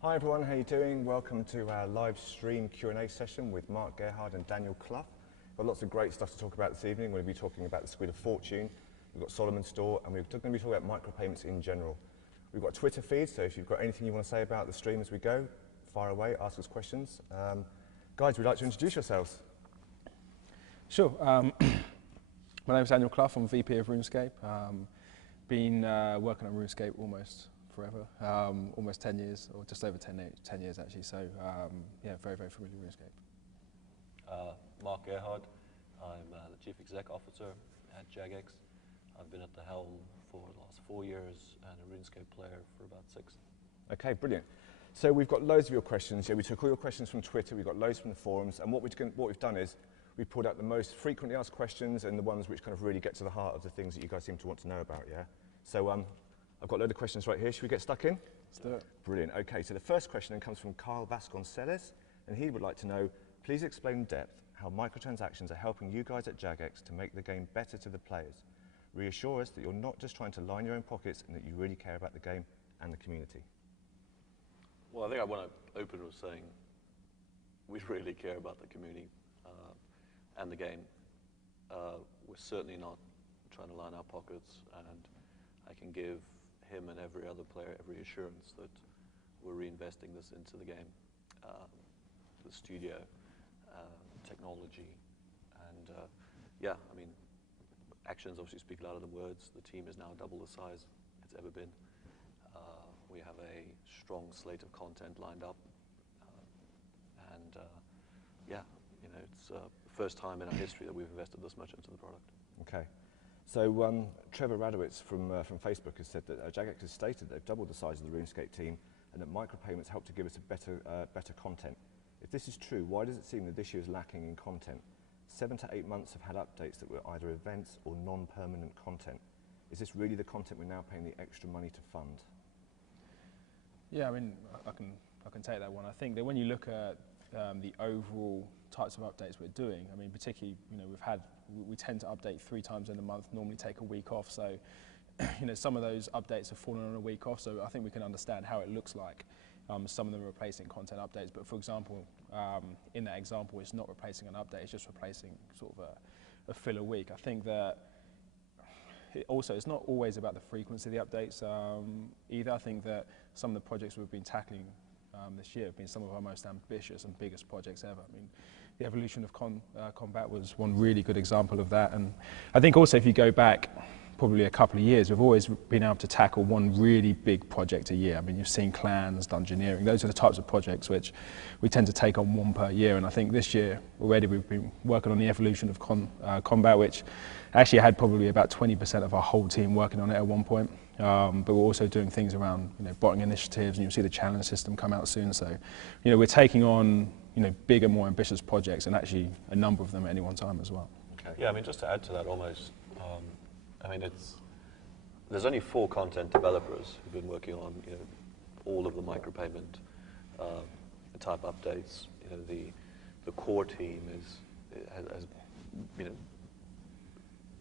Hi everyone, how are you doing? Welcome to our live stream Q&A session with Mark, Gerhard and Daniel Clough. We've got lots of great stuff to talk about this evening. We're going to be talking about the Squid of Fortune, we've got Solomon's Store, and we're going to be talking about micropayments in general. We've got a Twitter feed, so if you've got anything you want to say about the stream as we go, fire away, ask us questions. Guys, would you like to introduce yourselves? Sure. My name is Daniel Clough. I'm VP of RuneScape. Been working on RuneScape almost forever, almost 10 years, or just over 10 years actually. So yeah, very, very familiar with RuneScape. Mark Gerhard. I'm the Chief Exec Officer at Jagex. I've been at the helm for the last 4 years and a RuneScape player for about 6. Okay, brilliant. So we've got loads of your questions. Yeah, we took all your questions from Twitter, we've got loads from the forums, and what we've done is we've pulled out the most frequently asked questions and the ones which kind of really get to the heart of the things that you guys seem to want to know about, yeah? So I've got a load of questions right here. Should we get stuck in? Let's do it. Brilliant. Okay, so the first question then comes from Kyle Vasconcelos, and he would like to know, please explain in depth how microtransactions are helping you guys at Jagex to make the game better to the players. Reassure us that you're not just trying to line your own pockets and that you really care about the game and the community. Well, I think I want to open with saying we really care about the community and the game. We're certainly not trying to line our pockets, and I can give him and every other player every assurance that we're reinvesting this into the game, the studio, technology, and yeah, I mean, actions obviously speak louder than words. The team is now double the size it's ever been. We have a strong slate of content lined up, and yeah, you know, it's the first time in our history that we've invested this much into the product. Okay. So Trevor Radowitz from Facebook has said that Jagex has stated they've doubled the size of the RuneScape team and that micropayments help to give us a better content. If this is true, why does it seem that this year is lacking in content? 7 to 8 months have had updates that were either events or non-permanent content. Is this really the content we're now paying the extra money to fund? Yeah, I mean, I can take that one. I think that when you look at the overall types of updates we're doing, I mean, particularly, you know, we tend to update 3 times in a month, normally take a week off. So, you know, some of those updates have fallen on a week off. So I think we can understand how it looks like. Some of them are replacing content updates, but for example, in that example, it's not replacing an update, it's just replacing sort of a filler week. I think that it's not always about the frequency of the updates either. I think that some of the projects we've been tackling this year have been some of our most ambitious and biggest projects ever. I mean, the evolution of combat was one really good example of that. And I think also if you go back probably a couple of years, we've always been able to tackle one really big project a year. I mean, you've seen clans, dungeoneering, those are the types of projects which we tend to take on one per year. And I think this year already we've been working on the evolution of combat, which actually had probably about 20% of our whole team working on it at one point. But we're also doing things around, you know, botting initiatives, and you'll see the challenge system come out soon. So, you know, we're taking on, you know, bigger, more ambitious projects, and actually a number of them at any one time as well. Okay. Yeah, I mean, just to add to that almost, I mean, there's only 4 content developers who've been working on, you know, all of the micropayment type updates. You know, the core team has you know,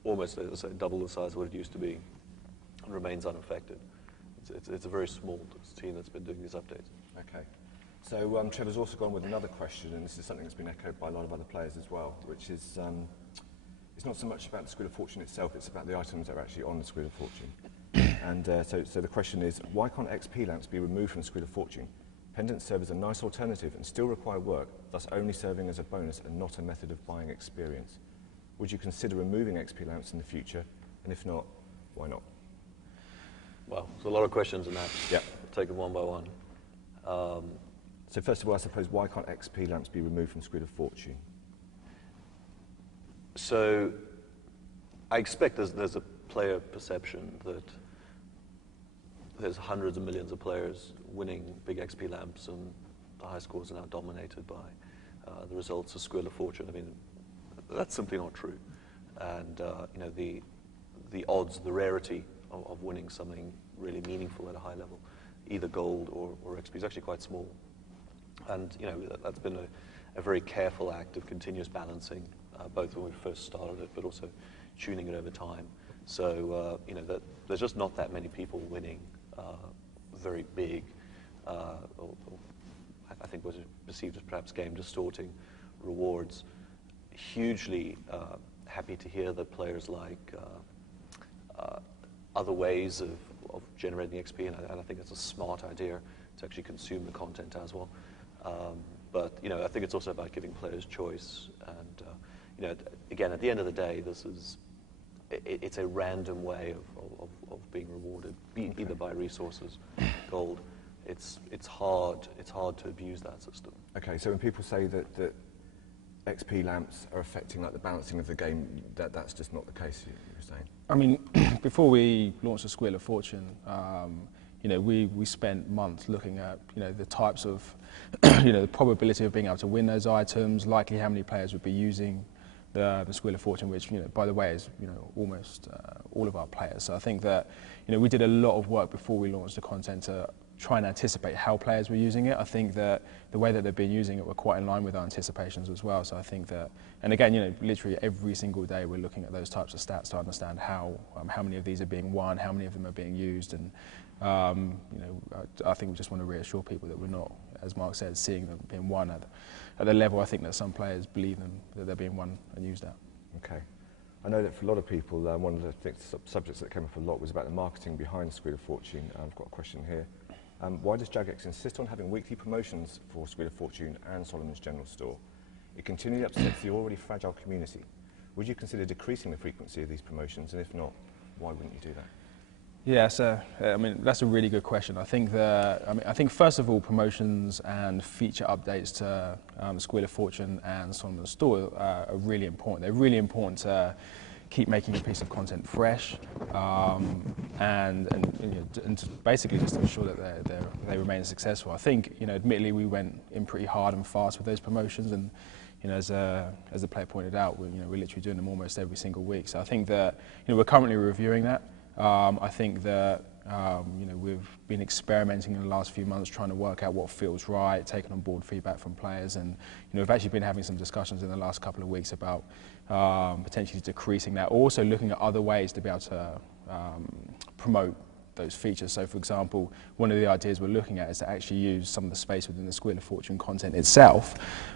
almost, as I say, double the size of what it used to be, and remains unaffected. It's a very small team that's been doing these updates. Okay. So Trevor's also gone with another question, and this is something that's been echoed by a lot of other players as well, which is it's not so much about the Squid of Fortune itself, it's about the items that are actually on the Squid of Fortune. And so the question is, why can't XP lamps be removed from the Squid of Fortune? Pendants serve as a nice alternative and still require work, thus only serving as a bonus and not a method of buying experience. Would you consider removing XP lamps in the future? And if not, why not? Well, there's a lot of questions in that. Yeah. I'll take them one by one. So first of all, I suppose, why can't XP lamps be removed from Squid of Fortune? So I expect there's a player perception that there's hundreds of millions of players winning big XP lamps, and the high scores are now dominated by the results of Squid of Fortune. I mean, that's simply not true. And you know, the odds, the rarity of winning something really meaningful at a high level, either gold or XP, is actually quite small. And you know, that's been a very careful act of continuous balancing, both when we first started it, but also tuning it over time. So you know, there's just not that many people winning very big or I think was perceived as perhaps game distorting rewards. Hugely happy to hear that players like other ways of generating XP, and I think it's a smart idea to actually consume the content as well. But I think it's also about giving players choice, and again, at the end of the day, it's a random way of being rewarded, either by resources, gold. It's hard to abuse that system. Okay, so when people say that XP lamps are affecting like the balancing of the game, that's just not the case, you're saying? I mean, before we launched the Square of Fortune, we spent months looking at the types of the probability of being able to win those items, likely how many players would be using the Square of Fortune, which by the way is almost all of our players. So I think that we did a lot of work before we launched the content to try and anticipate how players were using it. I think that the way that they've been using it were quite in line with our anticipations as well. So I think that, and again, literally every single day we're looking at those types of stats to understand how many of these are being won, how many of them are being used, and I think we just want to reassure people that we're not, as Mark said, seeing them being won at the level I think that some players believe that they're being won and used at. Okay. I know that for a lot of people, one of the subjects that came up a lot was about the marketing behind Square of Fortune. I've got a question here. Why does Jagex insist on having weekly promotions for Square of Fortune and Solomon's General Store? It continually upsets the already fragile community. Would you consider decreasing the frequency of these promotions, and if not, why wouldn't you do that? Yeah, so that's a really good question. I think first of all, promotions and feature updates to Square of Fortune and Solomon's Store are really important. They're really important to keep making a piece of content fresh, and basically just to ensure that they remain successful. I think admittedly we went in pretty hard and fast with those promotions, and as the player pointed out, we're literally doing them almost every single week. So I think that we're currently reviewing that. I think that we've been experimenting in the last few months, trying to work out what feels right, taking on board feedback from players, and we've actually been having some discussions in the last couple of weeks about potentially decreasing that, also looking at other ways to be able to promote those features. So for example, one of the ideas we're looking at is to actually use some of the space within the Square of Fortune content itself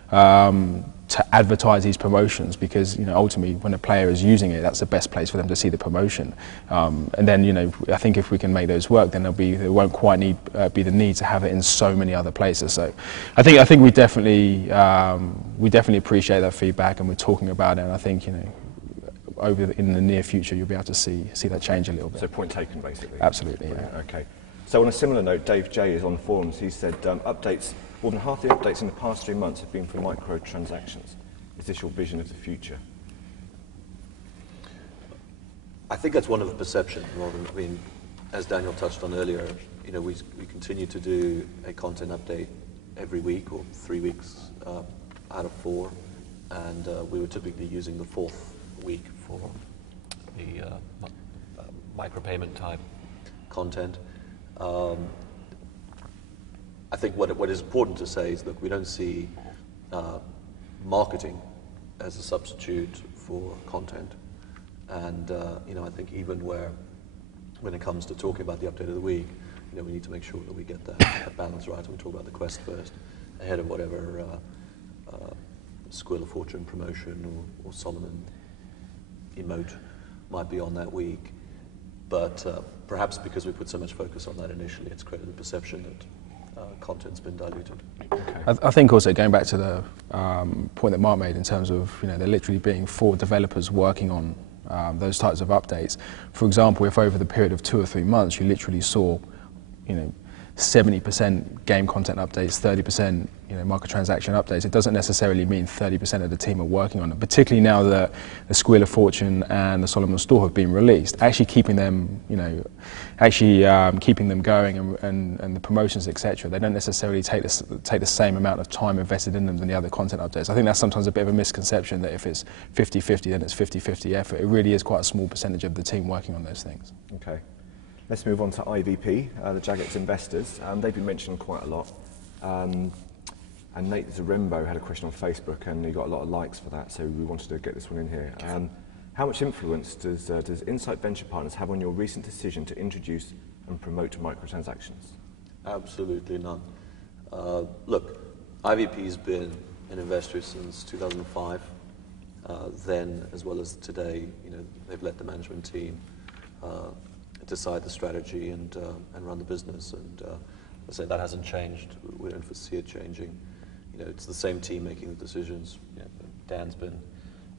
to advertise these promotions, because ultimately when a player is using it, that's the best place for them to see the promotion. And then I think if we can make those work, then there won't quite be the need to have it in so many other places. So I think we definitely appreciate that feedback, and we're talking about it, and I think in the near future, you'll be able to see that change a little bit. So point taken, basically. Absolutely, yeah. Okay. So on a similar note, Dave J is on forums. He said more than half the updates in the past 3 months have been for microtransactions. Is this your vision of the future? I think that's one of the perceptions. As Daniel touched on earlier, we continue to do a content update every week or 3 weeks out of 4, and we were typically using the 4th week for the micropayment type content. I think what is important to say is that we don't see marketing as a substitute for content, and I think even when it comes to talking about the update of the week, we need to make sure that we get that balance right, and we talk about the quest first ahead of whatever Square of Fortune promotion or Solomon emote might be on that week. But perhaps because we put so much focus on that initially, it's created the perception that content's been diluted. Okay. I think also going back to the point that Mark made in terms of there literally being 4 developers working on those types of updates. For example, if over the period of 2 or 3 months you literally saw 70% game content updates, 30% microtransaction updates, it doesn't necessarily mean 30% of the team are working on it, particularly now that the Square of Fortune and the Solomon Store have been released. Actually keeping them, keeping them going and the promotions, etc. They don't necessarily take the same amount of time invested in them than the other content updates. I think that's sometimes a bit of a misconception that if it's 50-50, then it's 50-50 effort. It really is quite a small percentage of the team working on those things. Okay. Let's move on to IVP, the Jagex investors. They've been mentioned quite a lot. And Nate Zarembo had a question on Facebook, and he got a lot of likes for that, so we wanted to get this one in here. How much influence does Insight Venture Partners have on your recent decision to introduce and promote microtransactions? Absolutely none. Look, IVP's been an investor since 2005. Then, as well as today, they've let the management team decide the strategy and run the business. And I say that hasn't changed. We don't foresee it changing. It's the same team making the decisions. Dan's been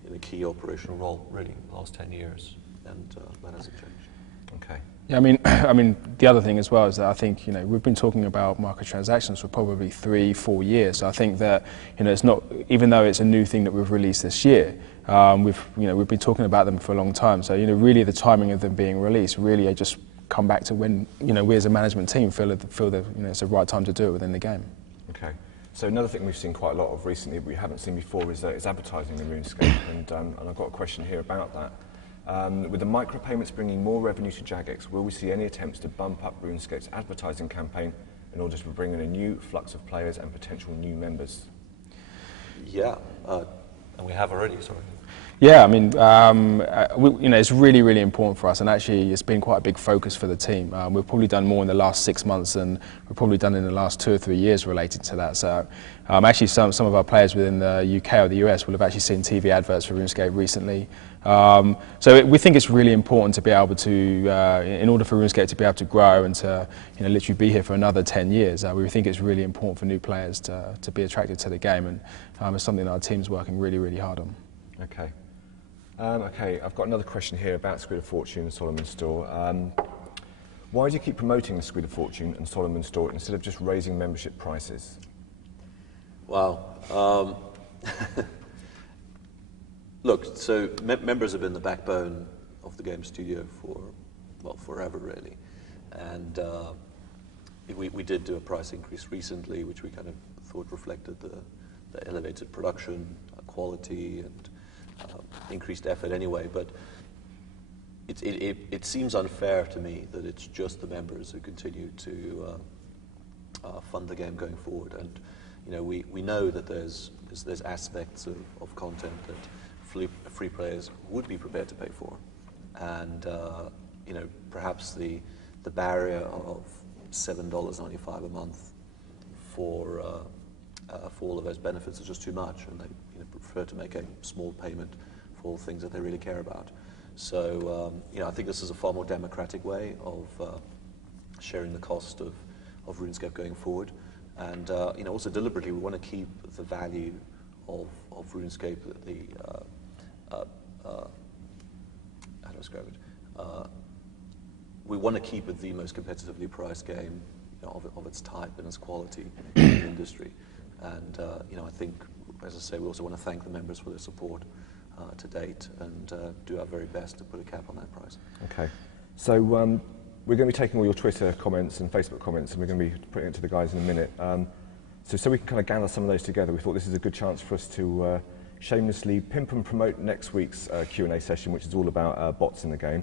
in a key operational role really the last 10 years, and that hasn't changed. Okay. Yeah, I mean, the other thing as well is that I think we've been talking about microtransactions for probably 3-4 years. So I think that it's not, even though it's a new thing that we've released this year, we've been talking about them for a long time. So really the timing of them being released really I just come back to when we as a management team feel that it's the right time to do it within the game. Okay. So another thing we've seen quite a lot of recently that we haven't seen before is advertising in RuneScape, and I've got a question here about that. With the micropayments bringing more revenue to Jagex, will we see any attempts to bump up RuneScape's advertising campaign in order to bring in a new flux of players and potential new members? Yeah, and we have already, sorry. Yeah, I mean, it's really, really important for us, and actually it's been quite a big focus for the team. We've probably done more in the last 6 months than we've probably done in the last 2 or 3 years related to that. So actually some of our players within the UK or the US will have actually seen TV adverts for RuneScape recently. So we think it's really important to be able to, in order for RuneScape to be able to grow and to literally be here for another 10 years, we think it's really important for new players to be attracted to the game, and it's something that our team's working really, really hard on. Okay. Okay, I've got another question here about Squid of Fortune and Solomon's Store. Why do you keep promoting the Squid of Fortune and Solomon's Store instead of just raising membership prices? Wow. Look, so members have been the backbone of the game studio for, well, forever really. And we did do a price increase recently, which we kind of thought reflected the elevated production, quality, and increased effort anyway. But it seems unfair to me that it's just the members who continue to fund the game going forward. And we know that there's aspects of content that free players would be prepared to pay for, and perhaps the barrier of $7.95 a month for all of those benefits is just too much, and they prefer to make a small payment for all things that they really care about. So I think this is a far more democratic way of sharing the cost of RuneScape going forward, and also deliberately we want to keep the value of RuneScape, how to describe it? We want to keep it the most competitively priced game of its type and its quality in the industry. And I think, as I say, we also want to thank the members for their support to date, and do our very best to put a cap on that price. Okay, so we're going to be taking all your Twitter comments and Facebook comments, and we're going to be putting it to the guys in a minute. So we can kind of gather some of those together, we thought this is a good chance for us to shamelessly pimp and promote next week's Q&A session, which is all about bots in the game.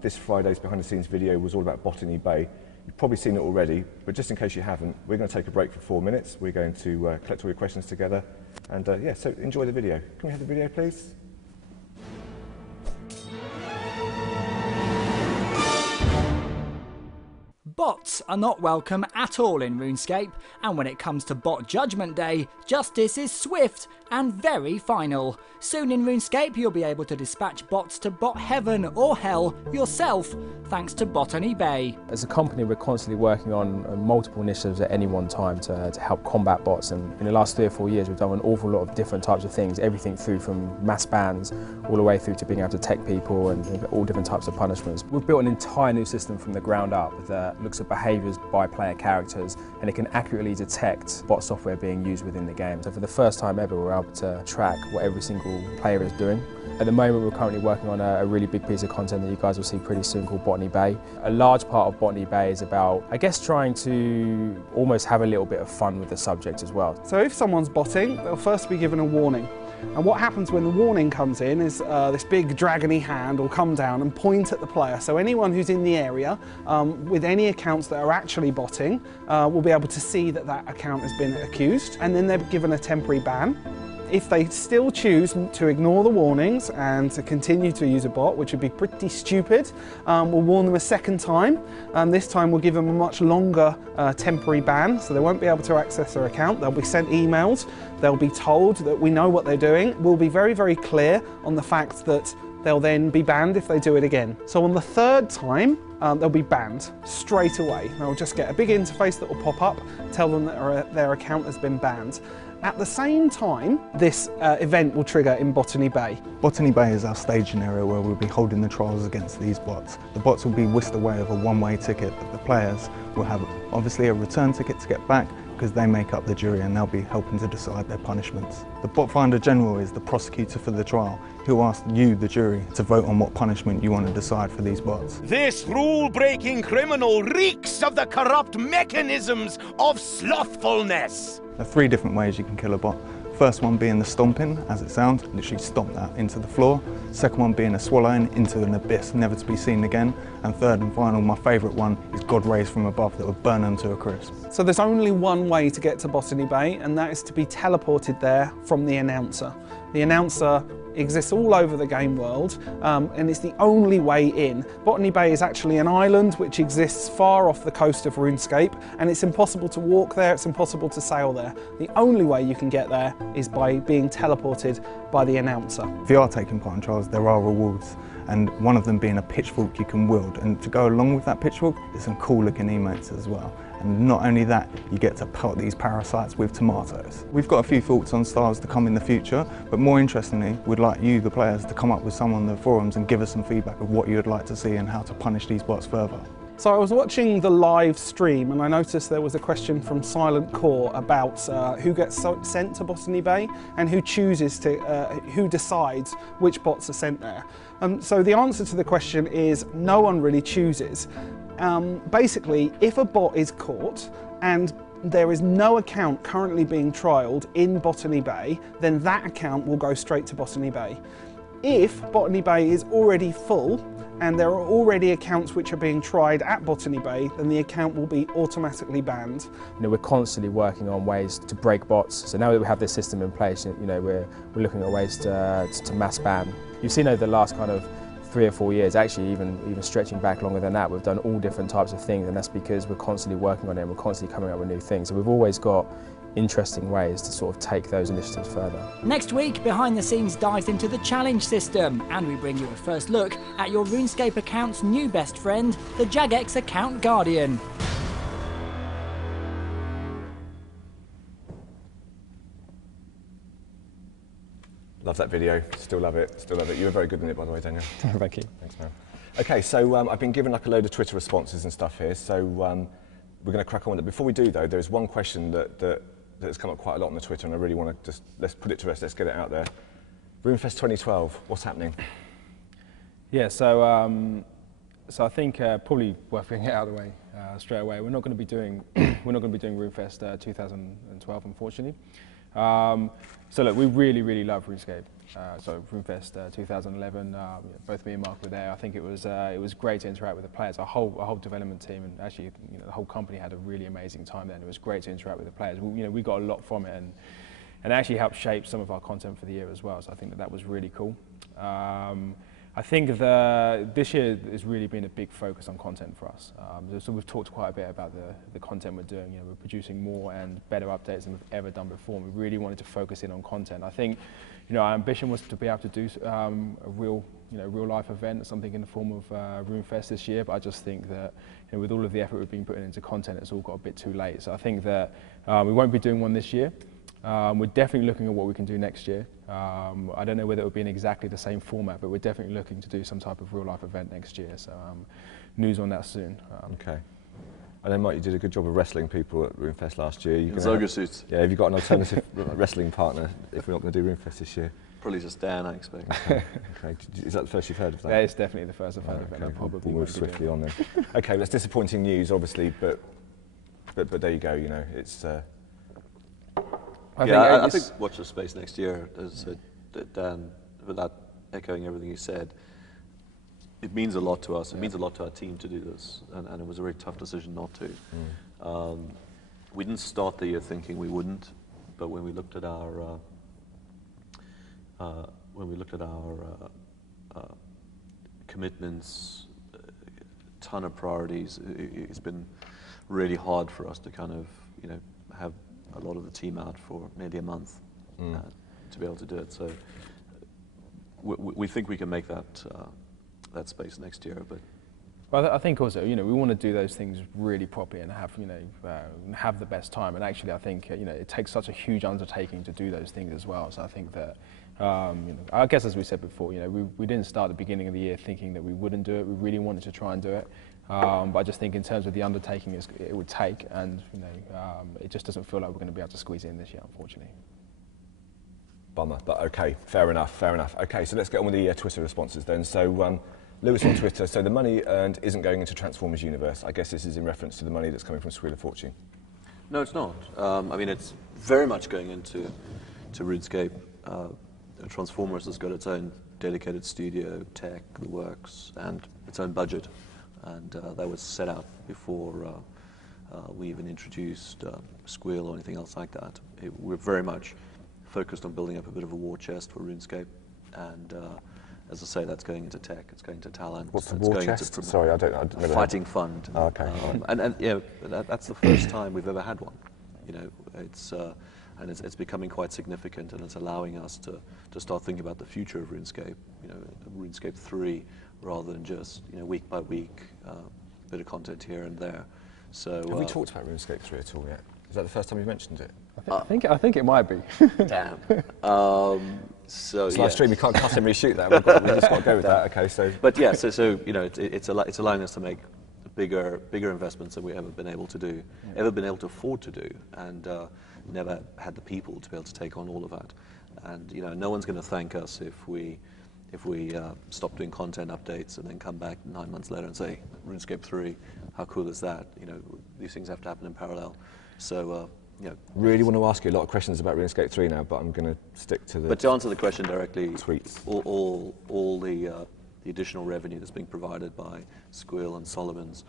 This Friday's behind-the-scenes video was all about bot in eBay. You've probably seen it already, but just in case you haven't, we're going to take a break for 4 minutes. We're going to collect all your questions together, and yeah, so enjoy the video. Can we have the video, please? Bots are not welcome at all in RuneScape, and when it comes to Bot Judgment Day, justice is swift and very final. Soon in RuneScape you'll be able to dispatch bots to bot heaven or hell yourself, thanks to Bot on eBay. As a company, we're constantly working on multiple initiatives at any one time to help combat bots, and in the last 3 or 4 years we've done an awful lot of different types of things, everything through from mass bans all the way through to being able to tech people and all different types of punishments. We've built an entire new system from the ground up that looks at behaviours by player characters, and it can accurately detect bot software being used within the game. So for the first time ever, we're able to track what every single player is doing. At the moment, we're currently working on a really big piece of content that you guys will see pretty soon called Bot on eBay. A large part of Bot on eBay is about, I guess, trying to almost have a little bit of fun with the subject as well. So if someone's botting, they'll first be given a warning. And what happens when the warning comes in is this big dragony hand will come down and point at the player. So anyone who's in the area with any accounts that are actually botting will be able to see that that account has been accused, and then they're given a temporary ban. If they still choose to ignore the warnings and to continue to use a bot, which would be pretty stupid, we'll warn them a second time. This time we'll give them a much longer temporary ban, so they won't be able to access their account. They'll be sent emails, they'll be told that we know what they're doing. We'll be very, very clear on the fact that they'll then be banned if they do it again. So on the third time, they'll be banned straight away. They'll just get a big interface that will pop up, tell them that their account has been banned. At the same time, this event will trigger in Botany Bay. Botany Bay is our staging area where we'll be holding the trials against these bots. The bots will be whisked away with a one-way ticket, but the players will have obviously a return ticket to get back because they make up the jury and they'll be helping to decide their punishments. The Bot Finder General is the prosecutor for the trial. He'll ask you, the jury, to vote on what punishment you want to decide for these bots. This rule-breaking criminal reeks of the corrupt mechanisms of slothfulness. There are 3 different ways you can kill a bot. First one being the stomping, as it sounds, literally stomp that into the floor. Second one being a swallowing into an abyss, never to be seen again. And third and final, my favourite one, is God rays from above that would burn them to a crisp. So there's only one way to get to Botany Bay, and that is to be teleported there from the announcer. The announcer exists all over the game world, and it's the only way in. Botany Bay is actually an island which exists far off the coast of RuneScape, and it's impossible to walk there, it's impossible to sail there. The only way you can get there is by being teleported by the announcer. If you are taking part in trials, there are rewards, and one of them being a pitchfork you can wield. And to go along with that pitchfork, there's some cool looking emotes as well. And not only that, you get to pelt these parasites with tomatoes. We've got a few thoughts on styles to come in the future, but more interestingly, we'd like you, the players, to come up with some on the forums and give us some feedback of what you'd like to see and how to punish these bots further. So I was watching the live stream and I noticed there was a question from Silent Core about who gets sent to Botany Bay and who chooses to, who decides which bots are sent there. So the answer to the question is no one really chooses. Basically, if a bot is caught and there is no account currently being trialled in Botany Bay, then that account will go straight to Botany Bay. If Botany Bay is already full and there are already accounts which are being tried at Botany Bay, then the account will be automatically banned. You know, we're constantly working on ways to break bots. So now that we have this system in place, you know, we're looking at ways to mass ban. You've seen over the last kind of 3 or 4 years, actually even stretching back longer than that, we've done all different types of things, and that's because we're constantly working on it and we're constantly coming up with new things. So we've always got interesting ways to sort of take those initiatives further. Next week, Behind the Scenes dives into the challenge system, and we bring you a first look at your RuneScape account's new best friend, the Jagex Account Guardian. Love that video, still love it, still love it. You were very good in it, by the way, Daniel. Thank you. Thanks, man. Okay, so I've been given like a load of Twitter responses and stuff here, so we're going to crack on with it. Before we do, though, there's one question that's come up quite a lot on the Twitter, and I really want to just, let's put it to rest, let's get it out there. RuneFest 2012, what's happening? Yeah, so I think probably worth getting it out of the way straight away. We're not going to be doing RuneFest 2012, unfortunately. So look, we really love RuneScape. So RuneFest 2011, both me and Mark were there. I think it was great to interact with the players. Our whole development team, and actually, you know, the whole company had a really amazing time there. And it was great to interact with the players. We got a lot from it, and actually helped shape some of our content for the year as well. So I think that was really cool. I think this year has really been a big focus on content for us. So we've talked quite a bit about the content we're doing. You know, we're producing more and better updates than we've ever done before. We really wanted to focus in on content. I think, you know, our ambition was to be able to do a real life event, something in the form of RuneFest this year. But I just think that, you know, with all of the effort we've been putting into content, it's all got a bit too late. So I think that we won't be doing one this year. We're definitely looking at what we can do next year. I don't know whether it will be in exactly the same format, but we're definitely looking to do some type of real-life event next year. So news on that soon. Okay. I know, Mike, you did a good job of wrestling people at RuneFest last year. Zoga suits. Yeah, have you got an alternative wrestling partner if we're not going to do RuneFest this year? Probably just Dan, I expect. Okay. Is that the first you've heard of that? Yeah, it's definitely the first I've heard of it. Okay. Probably we'll move swiftly on then. Okay, that's disappointing news, obviously, but there you go. You know, it's. I think watch this space next year. As Dan, without echoing everything you said, it means a lot to us. It means a lot to our team to do this, and it was a very tough decision not to. We didn't start the year thinking we wouldn't, but when we looked at our when we looked at our commitments, ton of priorities, it's been really hard for us to kind of, have a lot of the team out for nearly a month to be able to do it. So we think we can make that space next year, but. Well, I think also, we want to do those things really properly and have, have the best time. And actually, I think, it takes such a huge undertaking to do those things as well. So I think that, I guess as we said before, we didn't start at the beginning of the year thinking that we wouldn't do it. We really wanted to try and do it. But I just think in terms of the undertaking it would take, and it just doesn't feel like we're going to be able to squeeze it in this year, unfortunately. Bummer, but okay, fair enough. Okay, so let's get on with the Twitter responses then. So Lewis on Twitter, so the money earned isn't going into Transformers Universe. I guess this is in reference to the money that's coming from Squid of Fortune. No, it's not. I mean, it's very much going into RuneScape. Transformers has got its own dedicated studio, tech, the works, and its own budget. And that was set out before we even introduced Squeal or anything else like that. We're very much focused on building up a bit of a war chest for RuneScape. And as I say, that's going into tech, it's going to talent. What's the war chest? Sorry, I don't know. Fighting fund. Oh, okay. And that's the first time we've ever had one. It's becoming quite significant, and it's allowing us to start thinking about the future of RuneScape. RuneScape 3, rather than just week by week, bit of content here and there. So have we talked about RuneScape 3 at all yet? Is that the first time you've mentioned it? I think it might be. Damn. So it's live stream. We can't cut and reshoot that. We've just got to go with that. Okay, so. But yeah, so it's allowing us to make bigger investments than we've ever been able to do, ever been able to afford to do, and never had the people to be able to take on all of that. And no one's going to thank us if we stop doing content updates and then come back 9 months later and say RuneScape 3, how cool is that? These things have to happen in parallel. So. Really want to ask you a lot of questions about RuneScape 3 now, but I'm going to stick to the. But to answer the question directly, tweets. All the additional revenue that's being provided by Squeal and Solomon's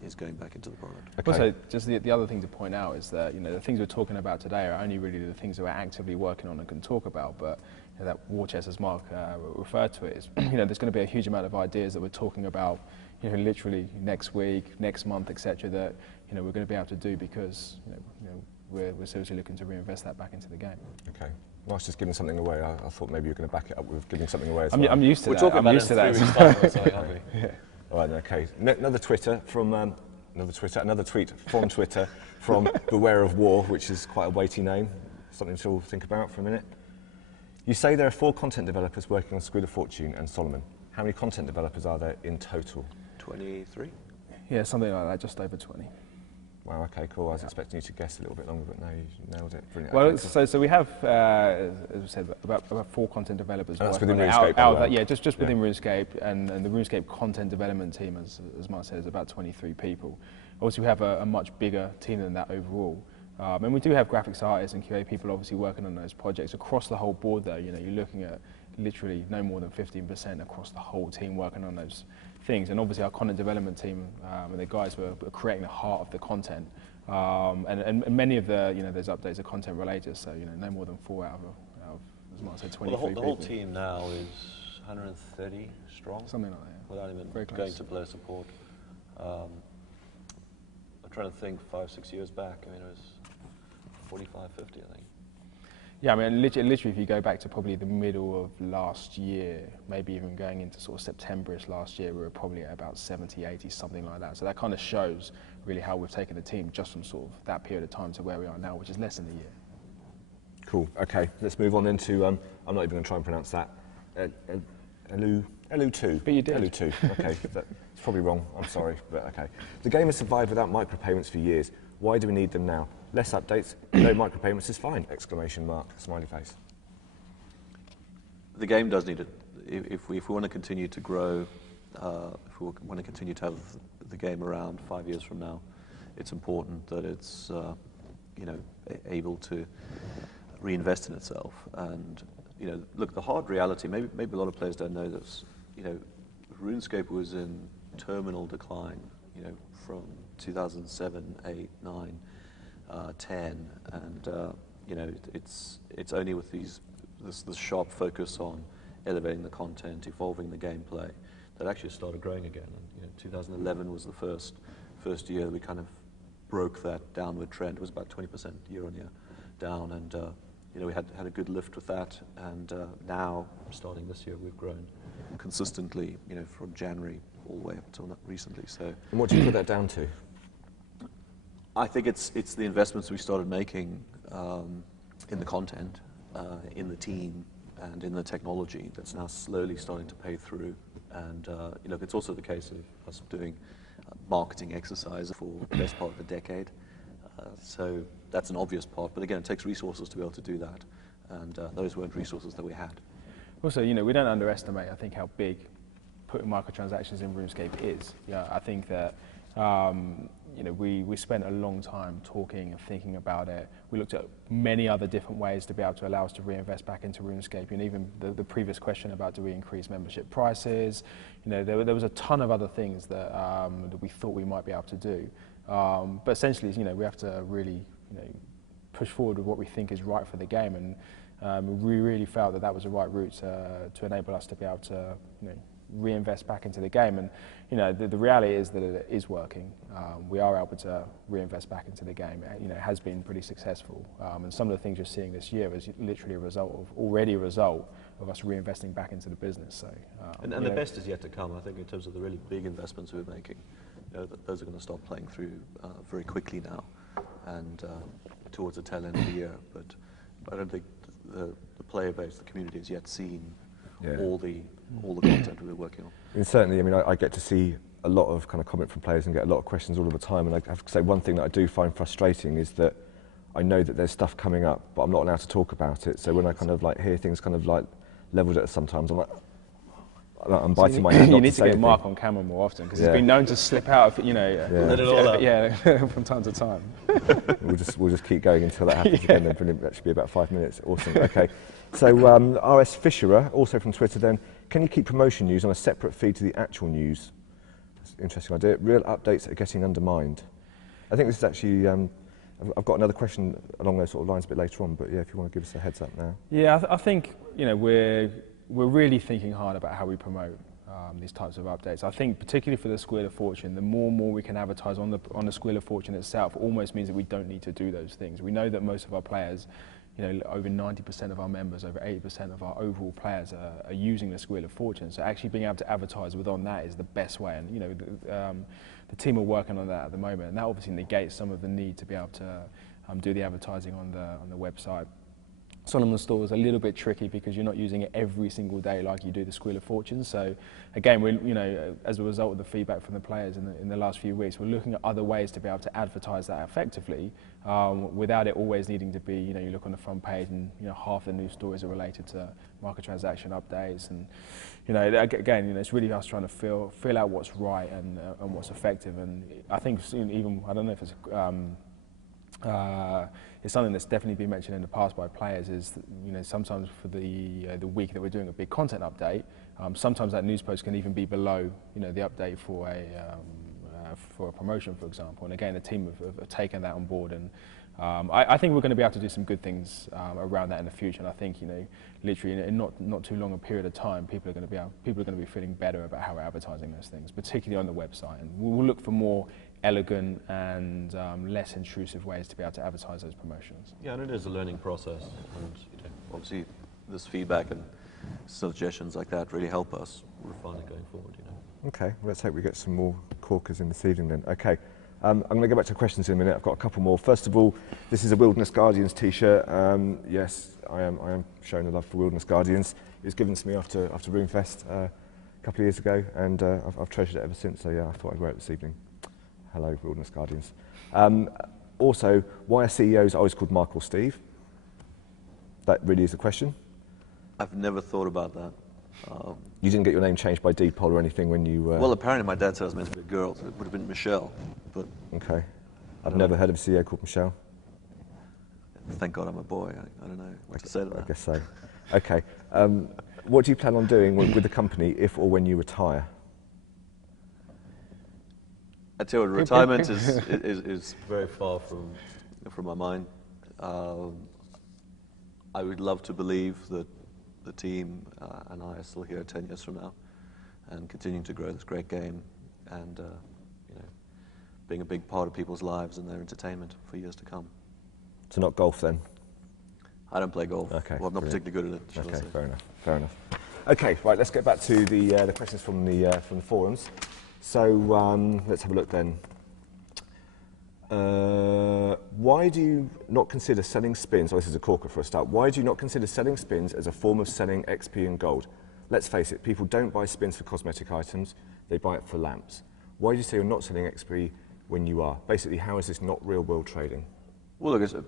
is going back into the product. Okay. Also, just the other thing to point out is that the things we're talking about today are only really the things that we're actively working on and can talk about. But that war chest, as Mark referred to it, is there's going to be a huge amount of ideas that we're talking about, literally next week, next month, etc. That we're going to be able to do because we're seriously looking to reinvest that back into the game. Okay. Whilst just giving something away, I thought maybe you were going to back it up with giving something away as well. well. I'm used to we're that. Talking I'm about used to that. Yeah. All right, okay. Another Twitter from another tweet from Twitter from Beware of War, which is quite a weighty name. Something to all think about for a minute. You say there are 4 content developers working on Squid of Fortune and Solomon. How many content developers are there in total? 23. Yeah, something like that, just over 20. Wow, okay, cool. I was expecting you to guess a little bit longer, but no, you nailed it. Brilliant. Well, okay, so we have, as I said, about 4 content developers. And that's within RuneScape, yeah, just within RuneScape, and the RuneScape content development team, as Mark said, is about 23 people. Obviously, we have a much bigger team than that overall. And we do have graphics artists and QA people obviously working on those projects across the whole board though. You're looking at literally no more than 15% across the whole team working on those things. And obviously our content development team and the guys were creating the heart of the content. And many of the those updates are content related, so no more than 4 out of as Mark said, 23 well, the whole people. team now is 130 strong. Something like that. Without even Very going close. to player support. I'm trying to think 5-6 years back. I mean, it was 45, 50, I think. Yeah, I mean, literally, if you go back to probably the middle of last year, maybe even going into sort of September-ish last year, we were probably at about 70, 80, something like that. So that kind of shows really how we've taken the team just from sort of that period of time to where we are now, which is less than a year. Cool. Okay, let's move on into. I'm not even going to try and pronounce that. LU2. But you did. LU2. Okay, it's probably wrong. I'm sorry, but okay. The game has survived without micropayments for years. Why do we need them now? Less updates, no micropayments is fine! Exclamation mark, smiley face. The game does need it. If we want to continue to grow, if we want to continue to have the game around 5 years from now, it's important that it's able to reinvest in itself. And look, the hard reality. Maybe a lot of players don't know this. RuneScape was in terminal decline. From 2007, 8, 9. 10, and it's only with this sharp focus on elevating the content, evolving the gameplay, that actually started growing again. And 2011 was the first year we kind of broke that downward trend. It was about 20% year on year down, and we had a good lift with that. And now, starting this year, we've grown consistently, from January all the way up until recently. So, and what do you put that down to? I think it's the investments we started making in the content, in the team, and in the technology that's now slowly starting to pay through. And it's also the case of us doing marketing exercise for the best part of a decade. So that's an obvious part, but again, it takes resources to be able to do that, and those weren't resources that we had. Also, we don't underestimate, I think, how big putting microtransactions in RuneScape is. I think that we spent a long time talking and thinking about it. We looked at many other different ways to be able to allow us to reinvest back into RuneScape, and even the previous question about do we increase membership prices. There was a ton of other things that we thought we might be able to do. But essentially, we have to really push forward with what we think is right for the game, and we really felt that was the right route to enable us to be able to reinvest back into the game. And the reality is that it is working. We are able to reinvest back into the game. It has been pretty successful, and some of the things you're seeing this year is literally a result of us reinvesting back into the business. So, and the best is yet to come. I think in terms of the really big investments we're making, those are going to start playing through very quickly now, and towards the tail end of the year. But I don't think the player base, the community, has yet seen all the content we're working on. And certainly, I get to see a lot of kind of comment from players and get a lot of questions all of the time. And I have to say, one thing that I do find frustrating is that I know that there's stuff coming up, but I'm not allowed to talk about it. So when I kind of hear things kind of leveled at us sometimes, I'm biting my head. You need to get Mark on camera more often, because he's been known to slip out of, let it all out. From time to time. We'll just keep going until that happens again. Then brilliant. That should be about 5 minutes. Awesome. Okay. So RS Fisherer, also from Twitter, then, can you keep promotion news on a separate feed to the actual news? That's an interesting idea. Real updates are getting undermined. I think this is actually. I've got another question along those sort of lines a bit later on, but if you want to give us a heads up now. Yeah, I think we're really thinking hard about how we promote these types of updates. I think particularly for the Square of Fortune, the more and more we can advertise on the Square of Fortune itself almost means that we don't need to do those things. We know that most of our players, over 90% of our members, over 80% of our overall players are using the Square of Fortune. So actually being able to advertise within that is the best way. And the team are working on that at the moment, and that obviously negates some of the need to be able to do the advertising on the website. Solomon Store is a little bit tricky because you're not using it every single day like you do the Square of Fortune. So again, as a result of the feedback from the players in the last few weeks, we're looking at other ways to be able to advertise that effectively without it always needing to be, you look on the front page and half the news stories are related to microtransaction updates, and again, it's really us trying to feel out what's right and what's effective. And I think even, I don't know if it's it's something that's definitely been mentioned in the past by players, is sometimes for the week that we're doing a big content update, sometimes that news post can even be below the update for a promotion, for example. And again, the team have taken that on board, and I think we're going to be able to do some good things around that in the future. And I think literally in not too long a period of time, people are going to be feeling better about how we're advertising those things, particularly on the website. And we'll look for more elegant and less intrusive ways to be able to advertise those promotions. Yeah, and it is a learning process, and obviously this feedback and suggestions like that really help us refine it going forward. Okay, well, let's hope we get some more corkers in this evening then. Okay, I'm going to go back to questions in a minute. I've got a couple more. First of all, this is a Wilderness Guardians t-shirt. Yes, I am showing the love for Wilderness Guardians. It was given to me after RuneFest a couple of years ago, and I've treasured it ever since. So yeah, I thought I'd wear it this evening. Hello, Wilderness Guardians. Also, why are CEOs always called Mark or Steve? That really is a question. I've never thought about that. You didn't get your name changed by Depol or anything when you... Well, apparently my dad said I was meant to be a girl, so it would have been Michelle, but... Okay. I've never heard of a CEO called Michelle. Thank God I'm a boy. I don't know what to say to that. I guess so. Okay. What do you plan on doing with the company if or when you retire? I tell you, retirement is very far from my mind. I would love to believe that the team and I are still here 10 years from now and continuing to grow this great game and you know, being a big part of people's lives and their entertainment for years to come. So not golf then? I don't play golf. Okay, well, I'm not brilliant. particularly good at it, shall I Okay, say. fair enough, fair enough. Okay, right, let's get back to the questions from the forums. So let's have a look then. Why do you not consider selling spins, oh this is a corker for a start, why do you not consider selling spins as a form of selling XP and gold? Let's face it, people don't buy spins for cosmetic items, they buy it for lamps. Why do you say you're not selling XP when you are? Basically, how is this not real world trading? Well, look,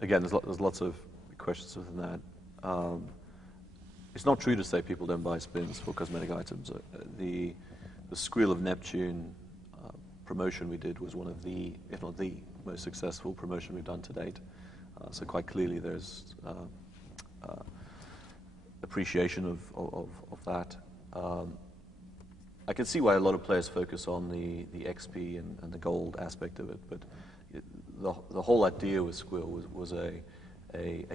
again, there's lots of questions within that. It's not true to say people don't buy spins for cosmetic items. The Squeal of Neptune promotion we did was one of the, if not the, most successful promotion we've done to date. So quite clearly there's appreciation of that. I can see why a lot of players focus on the XP and the gold aspect of it, but the whole idea with Squeal was a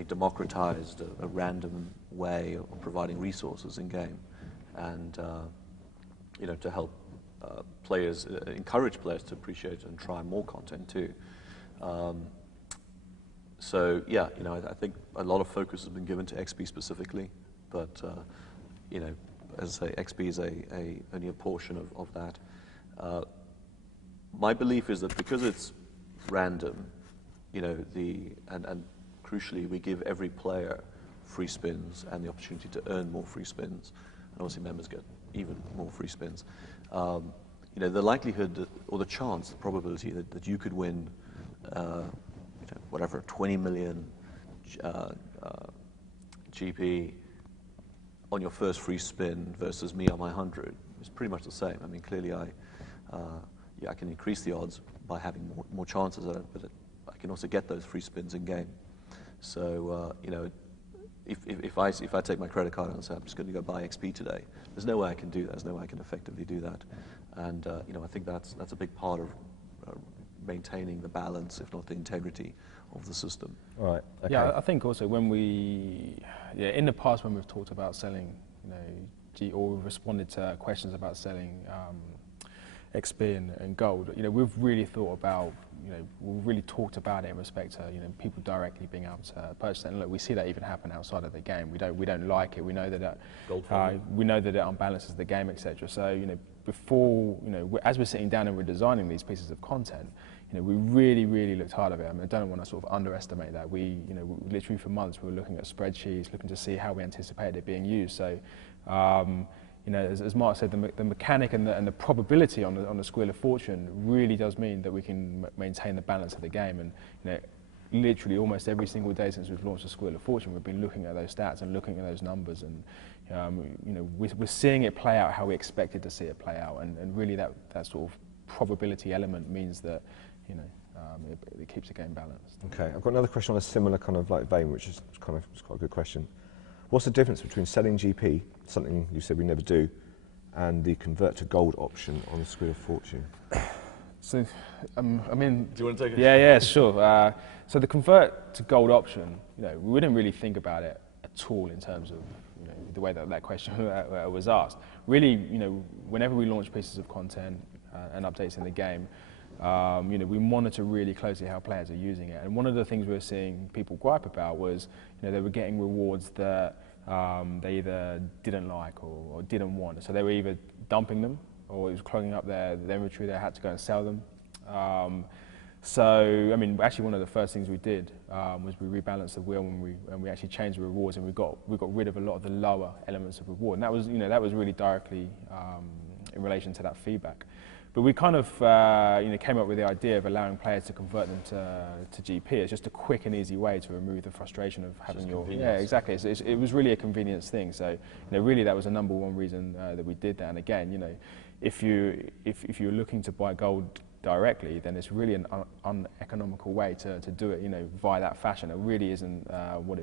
democratized, a random way of providing resources in game, and you know, to help players, encourage players to appreciate and try more content too. So yeah, you know, I think a lot of focus has been given to XP specifically, but you know, as I say, XP is only a portion of that. My belief is that because it's random, you know, and crucially, we give every player free spins and the opportunity to earn more free spins, and obviously members get even more free spins. You know, the likelihood or the chance, the probability that you could win, you know, whatever, 20 million GP on your first free spin versus me on my 100 is pretty much the same. I mean, clearly I can increase the odds by having more chances at it, but I can also get those free spins in game. So, you know, if I take my credit card and say I'm just going to go buy XP today, there's no way I can do that. There's no way I can effectively do that. And you know, I think that's a big part of maintaining the balance, if not the integrity, of the system. Right. Okay. Yeah, I think also when in the past when we've talked about selling, you know, or we've responded to questions about selling XP and gold, you know, we've really thought about, you know, we've really talked about it in respect to, you know, people directly being able to purchase it. And look, we see that even happen outside of the game. We don't like it. We know that it unbalances the game, etc. So, you know, before, you know, as we're sitting down and we're designing these pieces of content, you know, we really looked hard at it. I mean, I don't want to sort of underestimate that. We literally for months we were looking at spreadsheets, looking to see how we anticipated it being used. So, you know, as Mark said, the mechanic and the probability on the Squeal of Fortune really does mean that we can maintain the balance of the game. And, you know, literally almost every single day since we've launched the Squeal of Fortune, we've been looking at those stats and looking at those numbers, and you know, we're seeing it play out how we expected to see it play out, and really that sort of probability element means that, you know, it keeps the game balanced. Okay, I've got another question on a similar kind of like vein, which is quite a good question. What's the difference between selling GP, something you said we never do, and the convert to gold option on the Squeal of Fortune? So, I mean, do you want to take it? Yeah, sure. So the convert to gold option, you know, we didn't really think about it at all in terms of, you know, the way that question was asked. Really, you know, whenever we launch pieces of content and updates in the game, you know, we monitor really closely how players are using it. And one of the things we were seeing people gripe about was, you know, they were getting rewards that they either didn't like or didn't want. So they were either dumping them, or it was clogging up their inventory. They had to go and sell them. So, I mean, actually, one of the first things we did was we rebalanced the wheel, and we actually changed the rewards, and we got rid of a lot of the lower elements of reward. And that was, you know, that was really directly in relation to that feedback. But we kind of, you know, came up with the idea of allowing players to convert them to GP. It's just a quick and easy way to remove the frustration of having your, yeah, exactly. So it was really a convenience thing. So, you know, really that was the number one reason that we did that. And again, you know, if you're looking to buy gold directly, then it's really an uneconomical way to do it, you know, via that fashion. It really isn't what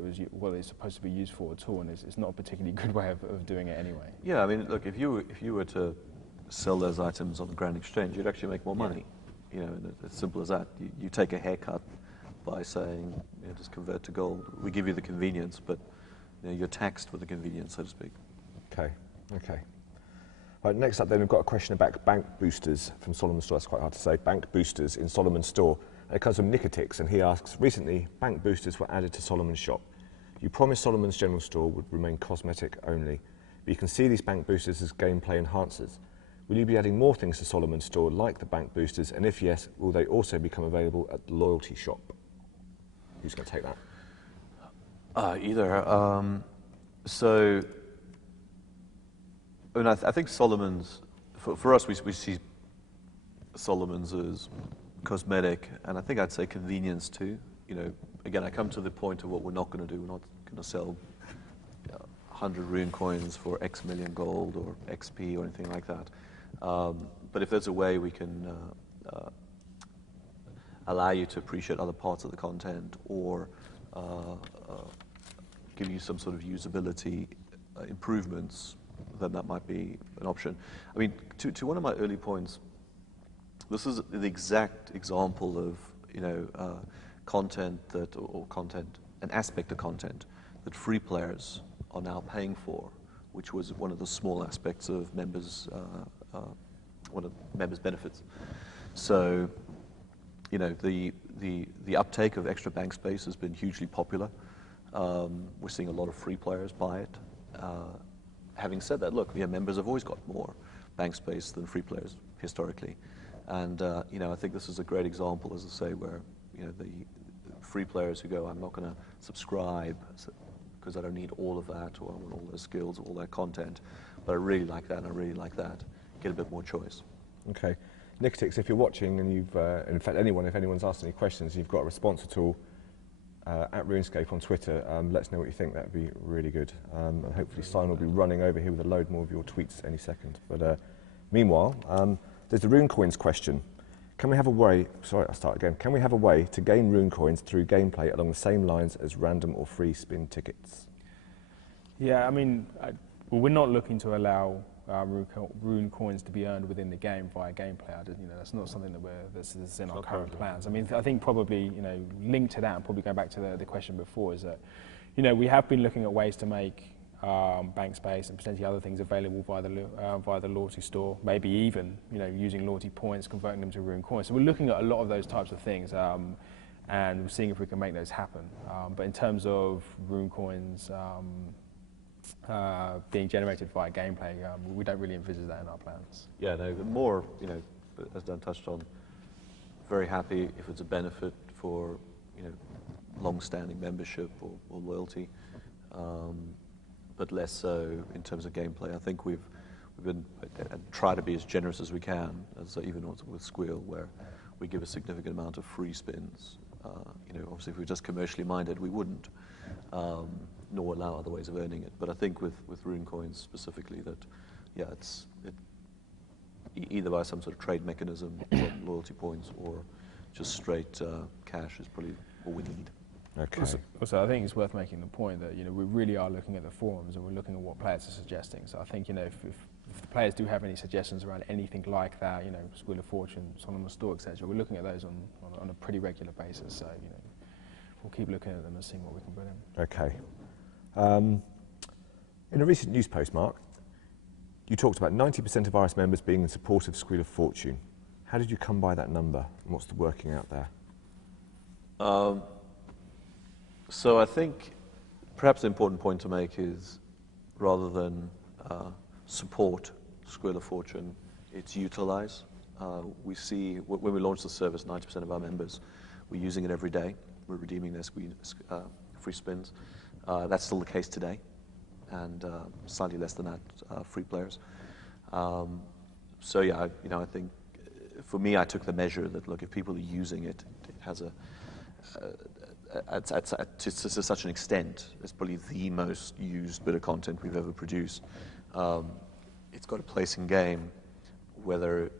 it's supposed to be used for at all, and it's not a particularly good way of doing it anyway. Yeah, I mean, look, if you were to sell those items on the Grand Exchange, you'd actually make more money. You know, and it's as simple as that. You take a haircut by saying, just convert to gold. We give you the convenience, but you're taxed for the convenience, so to speak. Okay, okay. Right, next up then, we've got a question about bank boosters from Solomon's Store. That's quite hard to say. Bank boosters in Solomon's Store. And it comes from Nicotix, and he asks, recently, bank boosters were added to Solomon's shop. You promised Solomon's General Store would remain cosmetic only, but you can see these bank boosters as gameplay enhancers. Will you be adding more things to Solomon's Store like the bank boosters, and if yes, will they also become available at the loyalty shop? Who's going to take that? Either. So, I mean, I think Solomon's, for us, we see Solomon's as cosmetic, and I think I'd say convenience too. Again, I come to the point of what we're not going to do. We're not going to sell 100 rune coins for X million gold or XP or anything like that. But if there's a way we can allow you to appreciate other parts of the content, or give you some sort of usability improvements, then that might be an option. I mean, to one of my early points, this is the exact example of content an aspect of content that free players are now paying for, which was one of the small aspects of members, one of members' benefits. So, the uptake of extra bank space has been hugely popular. We're seeing a lot of free players buy it. Having said that, look, members have always got more bank space than free players historically, and I think this is a great example, as I say, where the free players who go, I'm not going to subscribe because I don't need all of that, or I want all those skills, all that content, but I really like that and I really like that. Get a bit more choice. Okay. Nicotix, if you're watching and you've, in fact, if anyone's asked any questions, you've got a response at all, at RuneScape on Twitter, let us know what you think. That would be really good. And hopefully Simon will be running over here with a load more of your tweets any second. But meanwhile, there's the rune coins question. Can we have a way, can we have a way to gain rune coins through gameplay along the same lines as random or free spin tickets? Yeah, I mean, we're not looking to allow rune coins to be earned within the game via gameplay. That's not something that's in our current plans. I mean, I think probably, linked to that, and probably going back to the question before, is that, we have been looking at ways to make bank space and potentially other things available via the loyalty store, maybe even using loyalty points, converting them to rune coins. So we're looking at a lot of those types of things, and we're seeing if we can make those happen. But in terms of rune coins being generated via gameplay, we don't really envisage that in our plans. Yeah, no, the more, as Dan touched on, very happy if it's a benefit for long-standing membership or loyalty. But less so in terms of gameplay. I think we've been try to be as generous as we can, as even with Squeal, where we give a significant amount of free spins. Obviously, if we were just commercially minded, we wouldn't, nor allow other ways of earning it. But I think with rune coins specifically, that it's either by some sort of trade mechanism, loyalty points, or just straight cash is probably all we need. Okay. Also, I think it's worth making the point that we really are looking at the forums, and we're looking at what players are suggesting. So I think if the players do have any suggestions around anything like that, Wheel of Fortune, Solomon's Store, etc., we're looking at those on a pretty regular basis. So we'll keep looking at them and seeing what we can put in. Okay. In a recent news post, Mark, you talked about 90% of RS members being in support of Squeal of Fortune. How did you come by that number, and what's the working out there? So I think perhaps the important point to make is, rather than support Squeal of Fortune, it's utilize. We see, when we launched the service, 90% of our members were using it every day. We're redeeming their free spins. That's still the case today, and slightly less than that, free players. So yeah, I think for me, I took the measure that, look, if people are using it, it has to such an extent, it's probably the most used bit of content we've ever produced. It's got a place in game, whether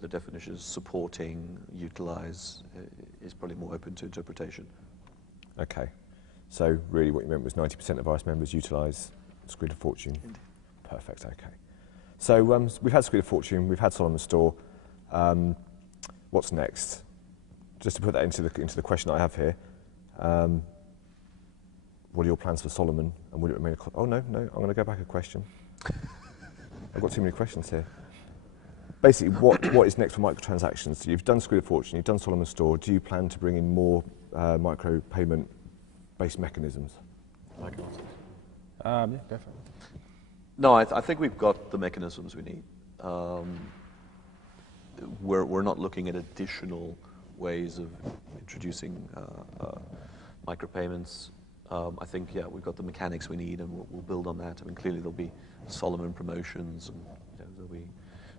the definition is supporting, utilize, is probably more open to interpretation. Okay, so really what you meant was 90% of RS members utilise Squeal of Fortune. Indeed. Perfect. Okay, so we've had Squeal of Fortune, we've had Solomon's Store. What's next? just to put that into the question I have here, what are your plans for Solomon, and will it remain oh no, I'm going to go back a question. I've got too many questions here. Basically, what is next for microtransactions? So you've done School of Fortune, you've done Solomon Store. Do you plan to bring in more micropayment-based mechanisms? I can answer. Yeah, definitely. No, I think we've got the mechanisms we need. We're not looking at additional ways of introducing micropayments. I think, yeah, we've got the mechanics we need, and we'll build on that. I mean, clearly there'll be Solomon promotions, and there'll be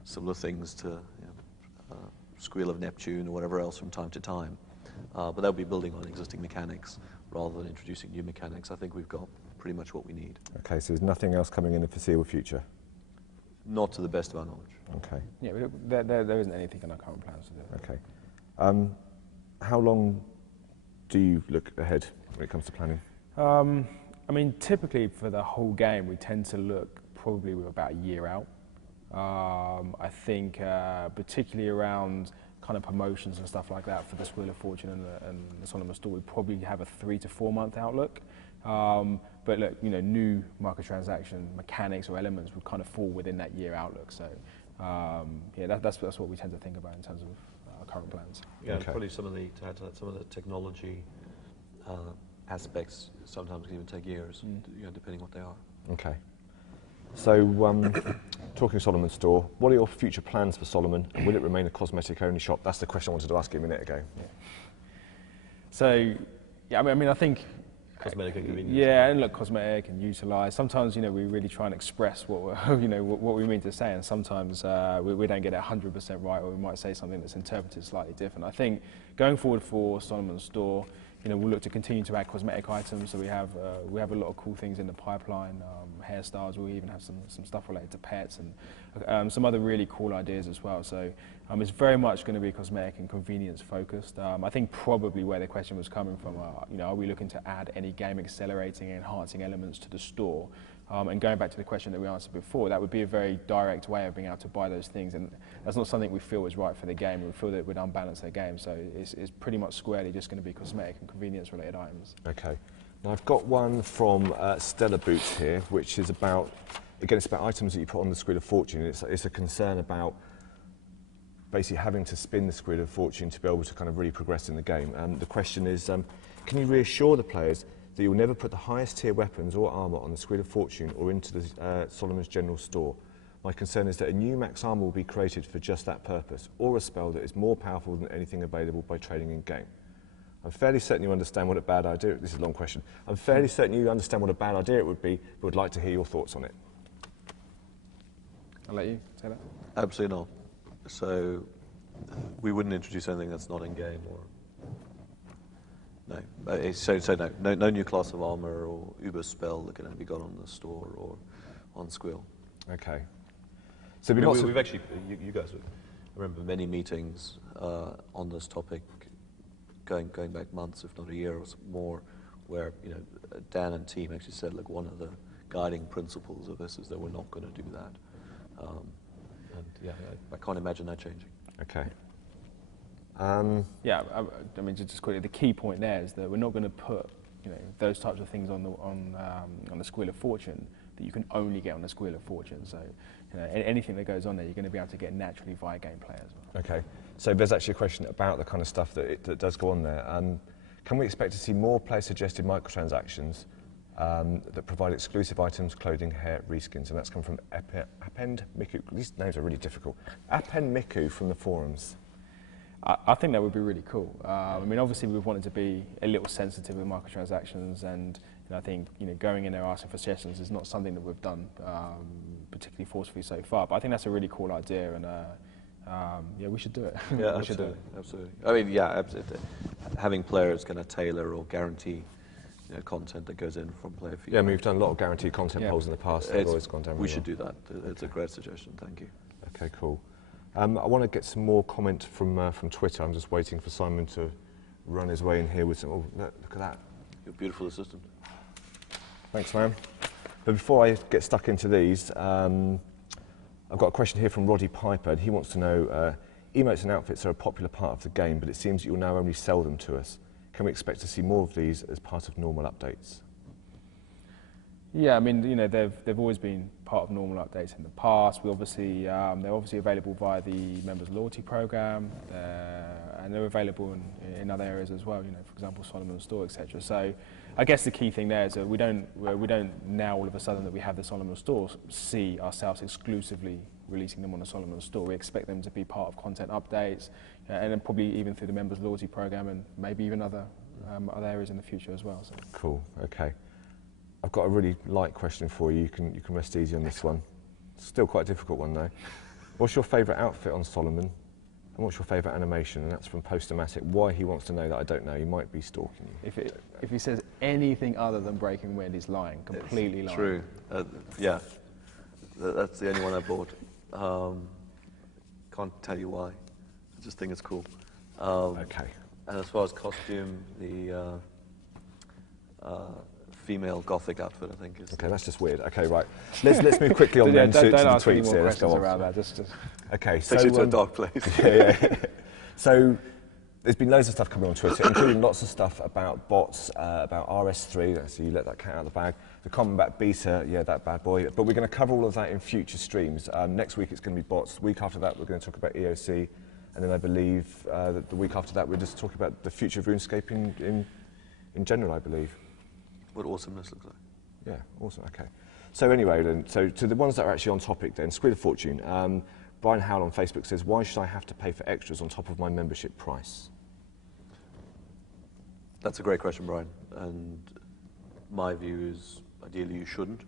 similar things to Squeal of Neptune or whatever else from time to time. But they'll be building on existing mechanics rather than introducing new mechanics. I think we've got pretty much what we need. Okay, so there's nothing else coming in the foreseeable future? Not to the best of our knowledge. Okay. Yeah, but there isn't anything in our current plans to do. Okay. How long do you look ahead when it comes to planning? I mean, typically for the whole game, we tend to look probably about a year out. I think particularly around kind of promotions and stuff like that for the Wheel of Fortune and the Solomon Store, we probably have a 3 to 4 month outlook. But look, new microtransaction mechanics or elements would kind of fall within that year outlook. So yeah, that's what we tend to think about in terms of our current plans. Yeah, okay. Probably some of the technology aspects sometimes can even take years, depending what they are. Okay. So, talking Solomon Store, what are your future plans for Solomon, and will it remain a cosmetic-only shop? That's the question I wanted to ask you a minute ago. Yeah. So, yeah, I mean, I think cosmetic and convenience. Yeah, and look, cosmetic and utilise. Sometimes, we really try and express what what we mean to say, and sometimes we don't get it 100% right, or we might say something that's interpreted slightly different. I think going forward for Solomon Store, we'll look to continue to add cosmetic items. So we have a lot of cool things in the pipeline, hairstyles. We even have some stuff related to pets and some other really cool ideas as well. So it's very much going to be cosmetic and convenience focused. I think probably where the question was coming from, are we looking to add any game accelerating and enhancing elements to the store? And going back to the question that we answered before, that would be a very direct way of being able to buy those things, and that's not something we feel is right for the game. We feel that it would unbalance the game, so it's pretty much squarely just going to be cosmetic and convenience related items. Okay. Now I've got one from Stella Boots here, which is about, again, it's about items that you put on the Squid of Fortune. It's a concern about basically having to spin the Squid of Fortune to be able to kind of really progress in the game. The question is, can you reassure the players that you'll never put the highest tier weapons or armour on the Squid of Fortune or into the Solomon's General Store? My concern is that a new max armour will be created for just that purpose, or a spell that is more powerful than anything available by trading in game. I'm fairly certain you understand what a bad idea, this is a long question, I'm fairly certain you understand what a bad idea it would be, but would like to hear your thoughts on it. I'll let you say that. Absolutely not. So we wouldn't introduce anything that's not in game, or no. So no new class of armor or uber spell that can only be got on the store or on Squill. Okay. So we've actually, you guys, I remember many meetings on this topic, going back months, if not a year or more, where Dan and team actually said, look, one of the guiding principles of this is that we're not going to do that. And yeah, I can't imagine that changing. Okay. Yeah, I mean, just quickly, the key point there is that we're not going to put those types of things on the Squeal of Fortune that you can only get on the Squeal of Fortune. So anything that goes on there, you're going to be able to get naturally via gameplay as well. Okay. So there's actually a question about the kind of stuff that does go on there. Can we expect to see more player-suggested microtransactions that provide exclusive items, clothing, hair, reskins? And that's come from Append Miku. These names are really difficult. Append Miku from the forums. I think that would be really cool. I mean, obviously we've wanted to be a little sensitive with microtransactions, and I think going in there asking for suggestions is not something that we've done particularly forcefully so far. But I think that's a really cool idea, and yeah, we should do it. Yeah, absolutely. I mean, yeah, absolutely. Having players kind of tailor or guarantee content that goes in from player feedback. Yeah, I mean, we've done a lot of guaranteed content polls in the past. They've always gone down really We should do that. It's a great suggestion. Thank you. Okay, cool. I want to get some more comment from Twitter. I'm just waiting for Simon to run his way in here with some. Oh, look at that. Your beautiful assistant. Thanks, man. But before I get stuck into these, I've got a question here from Roddy Piper, and he wants to know, Emotes and outfits are a popular part of the game, but it seems that you'll now only sell them to us. Can we expect to see more of these as part of normal updates? Yeah, I mean, they've always been part of normal updates in the past. They're obviously available via the members loyalty program, and they're available in other areas as well. For example, Solomon's Store, etc. So, I guess the key thing there is that we don't now all of a sudden that we have the Solomon's Store see ourselves exclusively releasing them on the Solomon's Store. We expect them to be part of content updates, and then probably even through the members loyalty program, and maybe even other areas in the future as well. So. Cool. Okay. I've got a really light question for you. You can rest easy on this one. Still quite a difficult one though. What's your favourite outfit on Solomon? And what's your favourite animation? And that's from Postomatic. Why he wants to know that, I don't know. He might be stalking you. If he says anything other than Breaking Wind, he's lying. Completely lying. True. Yeah. That's the only one I bought. Can't tell you why. I just think it's cool. Okay. And as far as costume, the female gothic outfit, I think is. Okay, that's just weird. Okay, right. Let's move quickly on then to the tweets here. Let's go on. Around that. Just. Okay, so takes you to a dark place. yeah. So there's been loads of stuff coming on Twitter, including lots of stuff about bots, about RS3. So you let that cat out of the bag. The combat beta, yeah, that bad boy. But we're going to cover all of that in future streams. Next week it's going to be bots. The week after that we're going to talk about EOC, and then I believe that the week after that we're just talking about the future of RuneScape in general, I believe. What awesomeness looks like. Yeah, awesome, okay. So anyway, then, so to the ones that are actually on topic then, Squid of Fortune. Brian Howell on Facebook says, why should I have to pay for extras on top of my membership price? That's a great question, Brian. And my view is, ideally you shouldn't.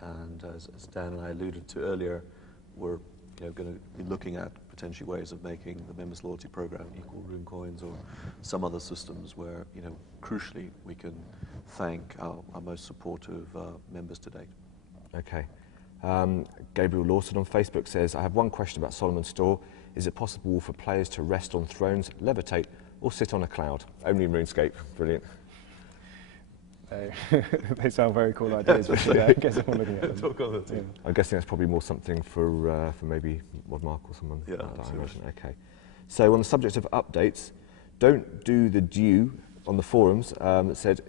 And as Dan and I alluded to earlier, we're going to be looking at potentially ways of making the members loyalty program equal rune coins or some other systems where, crucially, we can thank our most supportive members to date. Okay. Gabriel Lawson on Facebook says, I have one question about Solomon's Store. Is it possible for players to rest on thrones, levitate, or sit on a cloud? Only in RuneScape. Brilliant. They sound very cool ideas. I guess I'm looking at them. Yeah. I'm guessing that's probably more something for maybe Mark or someone. Yeah, absolutely. Okay. So on the subject of updates, don't do the due on the forums that said,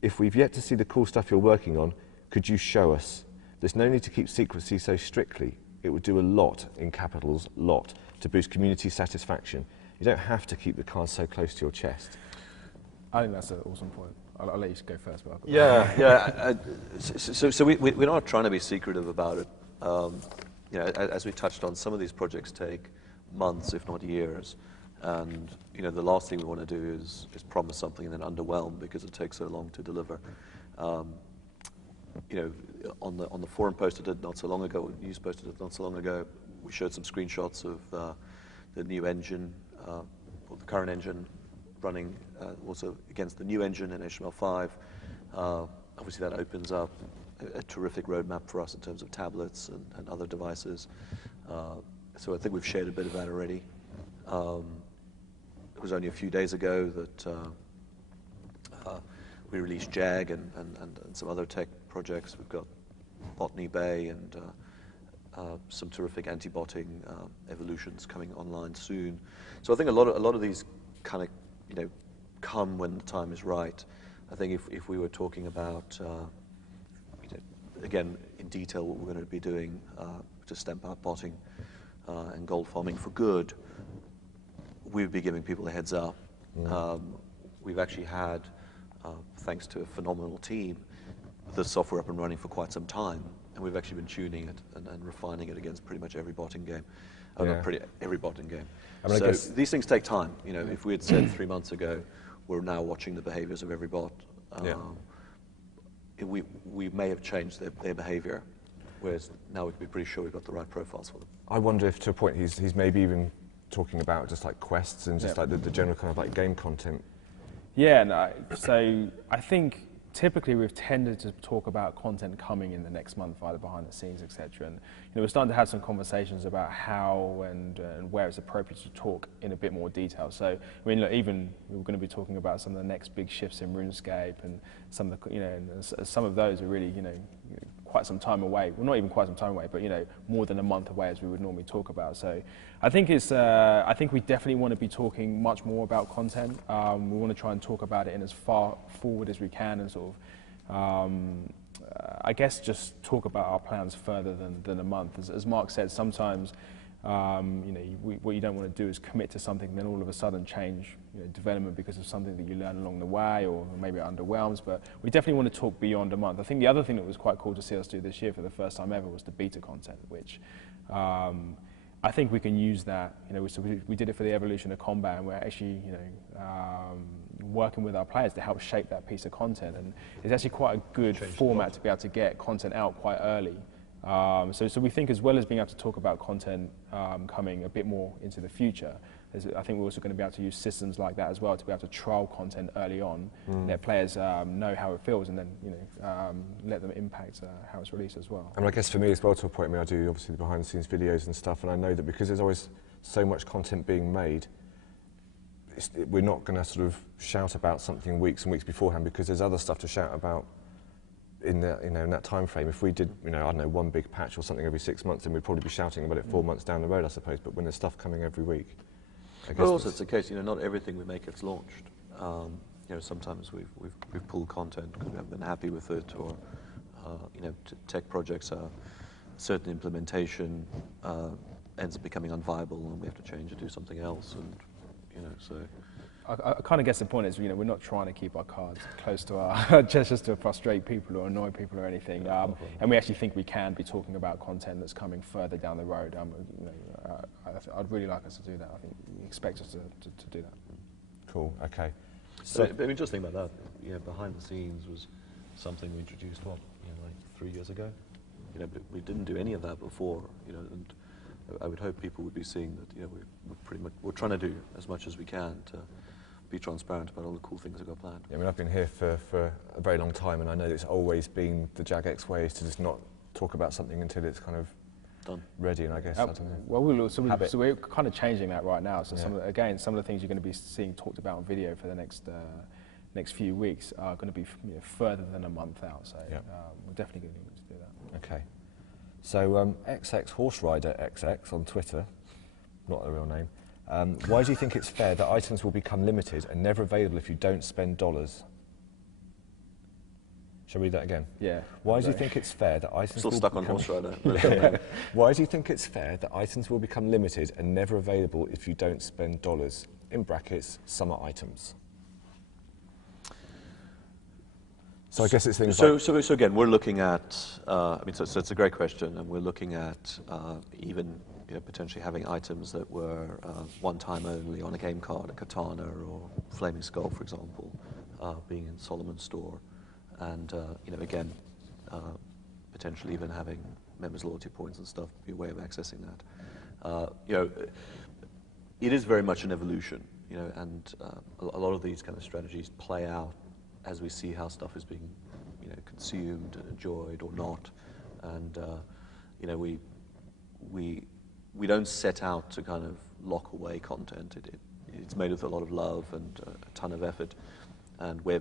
if we've yet to see the cool stuff you're working on, could you show us? There's no need to keep secrecy so strictly. It would do a lot, in capitals, lot, to boost community satisfaction. You don't have to keep the cards so close to your chest. I think that's an awesome point. I'll let you go first, Mark. Yeah. So we're not trying to be secretive about it. As we touched on, some of these projects take months, if not years. And the last thing we want to do is promise something and then underwhelm because it takes so long to deliver. On the forum post I did not so long ago, news post I did not so long ago, we showed some screenshots of the new engine, or the current engine, running also against the new engine in HTML5. Obviously that opens up a terrific roadmap for us in terms of tablets and other devices. So I think we've shared a bit of that already. It was only a few days ago that we released Jag and some other tech projects. We've got Botany Bay and some terrific anti-botting evolutions coming online soon. So I think a lot of these kind of come when the time is right. I think if we were talking about again in detail what we're going to be doing to stamp out botting and gold farming for good, we would be giving people a heads up. We've actually had, thanks to a phenomenal team, the software up and running for quite some time, and we've actually been tuning it and refining it against pretty much every botting game. Not every botting game. I mean, so these things take time. If we had said 3 months ago, we're now watching the behaviors of every bot, we may have changed their behavior, whereas now we can be pretty sure we've got the right profiles for them. I wonder if to a point he's maybe even talking about just like quests and just like the general kind of like game content. Yeah, no, so I think typically we've tended to talk about content coming in the next month, either behind the scenes, etc. And we're starting to have some conversations about how and where it's appropriate to talk in a bit more detail. So I mean, look, even we're going to be talking about some of the next big shifts in RuneScape, and some of the, and some of those are really, quite some time away. Well, not even quite some time away, but more than a month away as we would normally talk about. So I think I think we definitely want to be talking much more about content. We want to try and talk about it in as far forward as we can, and sort of I guess just talk about our plans further than a month. As Mark said, sometimes what you don't want to do is commit to something and then all of a sudden change development because of something that you learn along the way, or maybe it underwhelms. But we definitely want to talk beyond a month. I think the other thing that was quite cool to see us do this year for the first time ever was the beta content, which I think we can use that. So we did it for the evolution of combat, and we're actually working with our players to help shape that piece of content. And it's actually quite a good format to be able to get content out quite early. So we think, as well as being able to talk about content coming a bit more into the future, I think we're also going to be able to use systems like that as well to be able to trial content early on, let players know how it feels, and then let them impact how it's released as well. And I guess for me as well, to a point, I do obviously the behind the scenes videos and stuff, and I know that because there's always so much content being made, we're not going to sort of shout about something weeks and weeks beforehand, because there's other stuff to shout about in that time frame. If we did, I don't know, one big patch or something every 6 months, then we'd probably be shouting about it 4 months down the road, I suppose. But when there's stuff coming every week, I guess. But also, it's the case. Not everything we make gets launched. Sometimes we've pulled content because we haven't been happy with it, or tech projects are certain implementation ends up becoming unviable, and we have to change and do something else, and so. I kind of guess the point is, we're not trying to keep our cards close to our chest just to frustrate people or annoy people or anything. And we actually think we can be talking about content that's coming further down the road. I'd really like us to do that. I think we expect us to do that. Cool. Okay. So just think about that. Behind the scenes was something we introduced like 3 years ago. But we didn't do any of that before. And I would hope people would be seeing that. We're trying to do as much as we can to be transparent about all the cool things we've got planned. Yeah, I've been here for a very long time, and I know it's always been the Jagex way is to just not talk about something until it's kind of done, ready. And I guess I don't know. Well, so we're kind of changing that right now. So some of the things you're going to be seeing talked about on video for the next few weeks are going to be further than a month out. So we're definitely going to need to do that. Okay. So XX Horse Rider XX on Twitter, not a real name. Why do you think it's fair that items will become limited and never available if you don't spend dollars? Shall I read that again? Yeah. Why do you think it's fair that items Still will stuck on become Horse Rider. Why do you think it's fair that items will become limited and never available if you don't spend dollars? In brackets, summer items. So I guess it's things like... So again, we're looking at, so it's a great question, and we're looking at even potentially having items that were one time only on a game card, a katana or flaming skull, for example, being in Solomon's store, and again, potentially even having members' loyalty points and stuff be a way of accessing that. It is very much an evolution, and a lot of these kind of strategies play out as we see how stuff is being, consumed and enjoyed or not, and we don't set out to kind of lock away content. It's made with a lot of love and a ton of effort, and where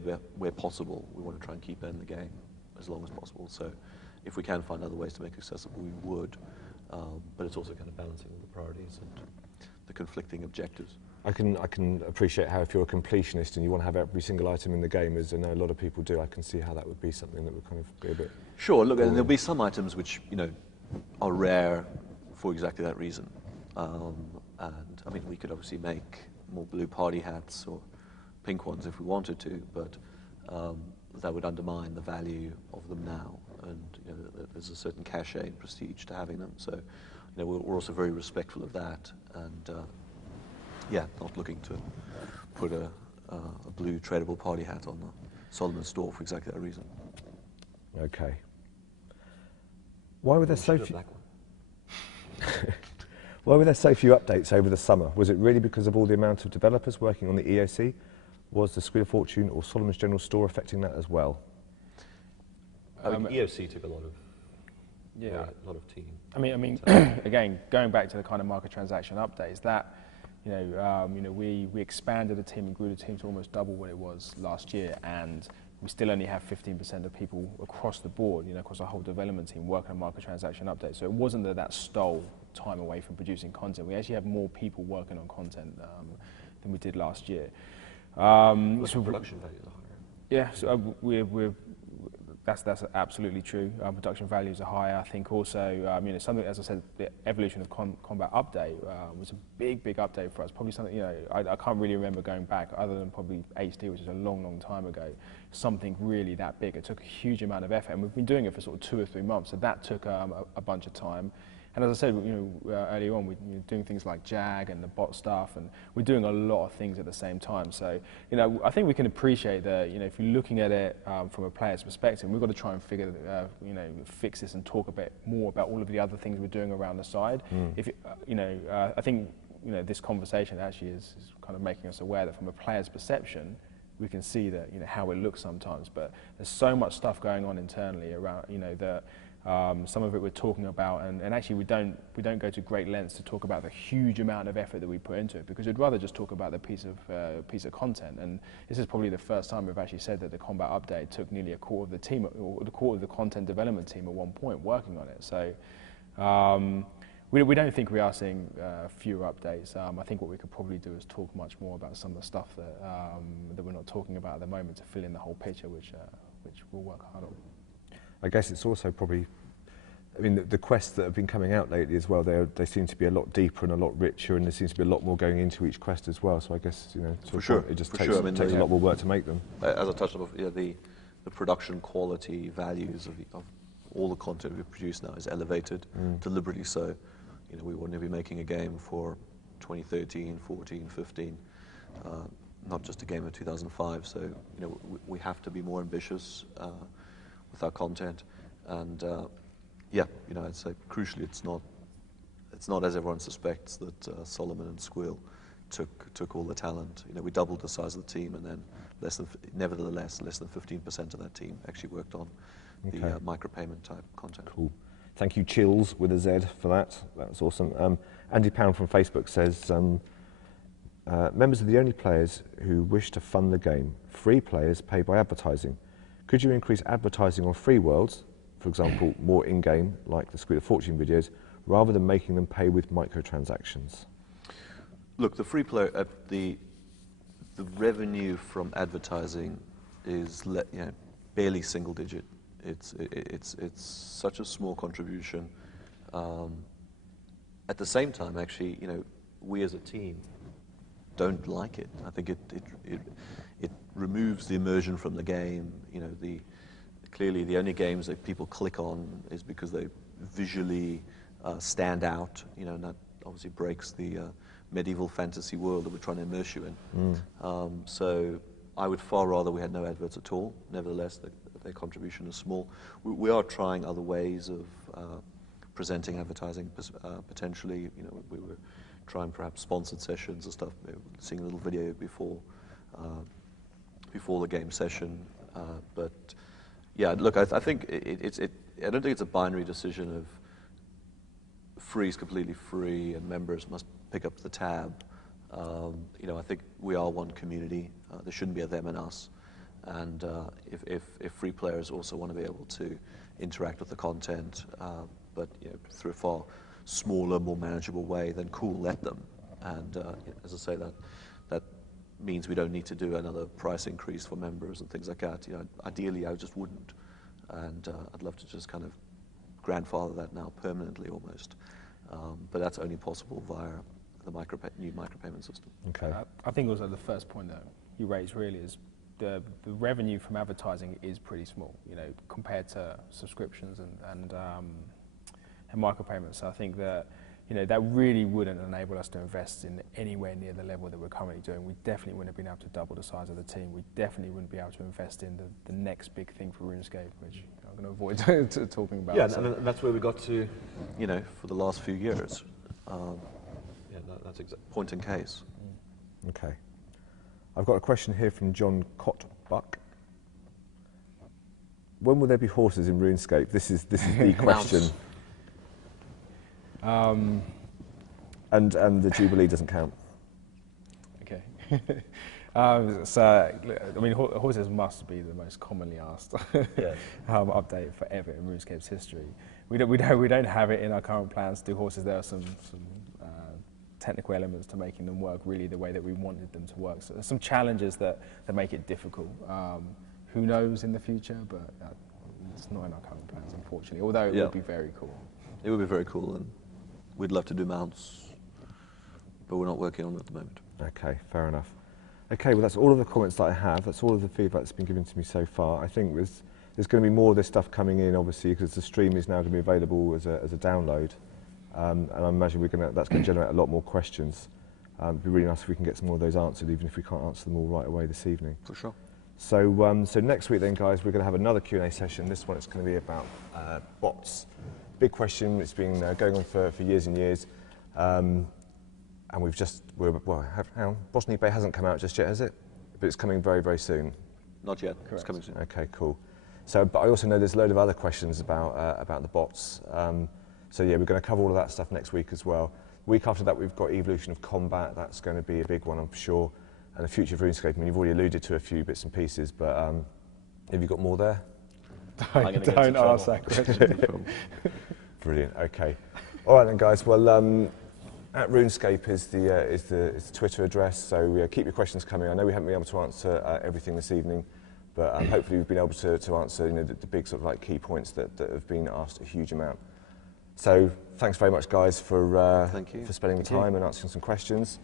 possible, we want to try and keep it in the game as long as possible. So, if we can find other ways to make it accessible, we would. But it's also kind of balancing all the priorities and the conflicting objectives. I can appreciate how, if you're a completionist and you want to have every single item in the game, as I know a lot of people do, I can see how that would be something that would kind of be a bit... Sure, look, and there'll be some items which, are rare for exactly that reason. And, I mean, we could obviously make more blue party hats or pink ones if we wanted to, but that would undermine the value of them now. And, there's a certain cachet and prestige to having them. So, we're also very respectful of that. And, not looking to put a blue tradable party hat on the Solomon store for exactly that reason. Okay. Why were there so few? Why were there so few updates over the summer? Was it really because of all the amount of developers working on the EOC? Was the Squid of Fortune or Solomon's General Store affecting that as well? EOC took a lot of team. I mean, again, going back to the kind of microtransaction updates, that we expanded the team and grew the team to almost double what it was last year, and we still only have 15% of people across the board, across our whole development team working on microtransaction updates. So it wasn't that stole time away from producing content. We actually have more people working on content than we did last year. So production values are higher. Yeah, so that's absolutely true. Production values are higher. I think also, something, as I said, the evolution of combat update was a big update for us. Probably something, I can't really remember going back, other than probably HD, which is a long time ago, something really that big. It took a huge amount of effort, and we've been doing it for sort of 2 or 3 months, so that took a bunch of time. And as I said, earlier on, we're doing things like Jag and the bot stuff, and we're doing a lot of things at the same time. So, I think we can appreciate that, if you're looking at it from a player's perspective, we've got to try and figure, fix this and talk a bit more about all of the other things we're doing around the side. If I think, this conversation actually is kind of making us aware that from a player's perception, we can see that, how it looks sometimes. But there's so much stuff going on internally around, that. Some of it we're talking about, and actually we don't go to great lengths to talk about the huge amount of effort that we put into it, because we'd rather just talk about the piece of content. And this is probably the first time we've actually said that the combat update took nearly a quarter of the team, or the quarter of the content development team at one point working on it. So we don't think we are seeing fewer updates. I think what we could probably do is talk much more about some of the stuff that we're not talking about at the moment to fill in the whole picture, which we'll work hard on. I guess it's also probably, the quests that have been coming out lately as well, they seem to be a lot deeper and a lot richer, and there seems to be a lot more going into each quest as well. So I guess, for sure, it just takes a lot more work to make them. As I touched on, the production quality values of all the content we produce now is elevated, deliberately so. We want to be making a game for 2013, 14, 15, not just a game of 2005. So, we have to be more ambitious with our content, and I'd say crucially, it's not as everyone suspects that Solomon and Squill took all the talent. We doubled the size of the team, and then nevertheless less than 15% of that team actually worked on the micropayment type content. Cool. Thank you, Chills with a Z, for that. That was awesome. Andy Pound from Facebook says, members are the only players who wish to fund the game. Free players pay by advertising. Could you increase advertising on free worlds, for example, more in-game, like the Squid of Fortune videos, rather than making them pay with microtransactions? Look, the free player, the revenue from advertising is barely single digit. It's such a small contribution. At the same time, actually, we as a team don't like it. I think it removes the immersion from the game. Clearly the only games that people click on is because they visually stand out. And that obviously breaks the medieval fantasy world that we're trying to immerse you in. So I would far rather we had no adverts at all. Nevertheless, their contribution is small. We are trying other ways of presenting advertising potentially. We were trying perhaps sponsored sessions and stuff, seeing a little video before the game session. But yeah, look, I think I don't think it's a binary decision of free is completely free and members must pick up the tab. I think we are one community. There shouldn't be a them and us. And if free players also want to be able to interact with the content, but through a far smaller, more manageable way, then cool, let them. And as I say, that means we don't need to do another price increase for members and things like that. Ideally, I just wouldn't, and I'd love to just kind of grandfather that now permanently almost. But that's only possible via the new micropayment system. Okay. I think also the first point that you raised really is the revenue from advertising is pretty small, compared to subscriptions and micropayments. So I think that that really wouldn't enable us to invest in anywhere near the level that we're currently doing. We definitely wouldn't have been able to double the size of the team. We definitely wouldn't be able to invest in the next big thing for RuneScape, which I'm going to avoid talking about. Yeah, so. And that's where we got to, for the last few years. That's point in case. Okay. I've got a question here from John Cottbuck. When will there be horses in RuneScape? This is the question. And the Jubilee doesn't count. Okay. So, I mean, horses must be the most commonly asked Yes. update forever in RuneScape's history. We don't have it in our current plans to do horses. There are some technical elements to making them work really the way that we wanted them to work. So there's some challenges that make it difficult. Who knows in the future, but it's not in our current plans, unfortunately, although it would be very cool. It would be very cool, and we'd love to do mounts, but we're not working on it at the moment. Okay, fair enough. Okay, well that's all of the comments that I have. That's all of the feedback that's been given to me so far. I think there's going to be more of this stuff coming in, obviously, because the stream is now going to be available as a download. And I imagine that's going to generate a lot more questions. It'd be really nice if we can get some more of those answered, even if we can't answer them all right away this evening. For sure. So, so next week then, guys, we're going to have another Q&A session. This one is going to be about bots. Big question. It's been going on for years and years. And Botany Bay hasn't come out just yet, has it? But it's coming very, very soon. Not yet. Correct. It's coming soon. Okay, cool. So, but I also know there's a load of other questions about the bots. So yeah, we're going to cover all of that stuff next week as well. Week after that, we've got Evolution of Combat. That's going to be a big one, I'm sure. And the future of RuneScape. I mean, you've already alluded to a few bits and pieces, but have you got more there? Don't ask that question. Brilliant. Okay. All right then, guys. Well, at RuneScape is the Twitter address. So keep your questions coming. I know we haven't been able to answer everything this evening, but hopefully we've been able to answer the big sort of like key points that have been asked a huge amount. So thanks very much, guys, for spending the time and answering some questions.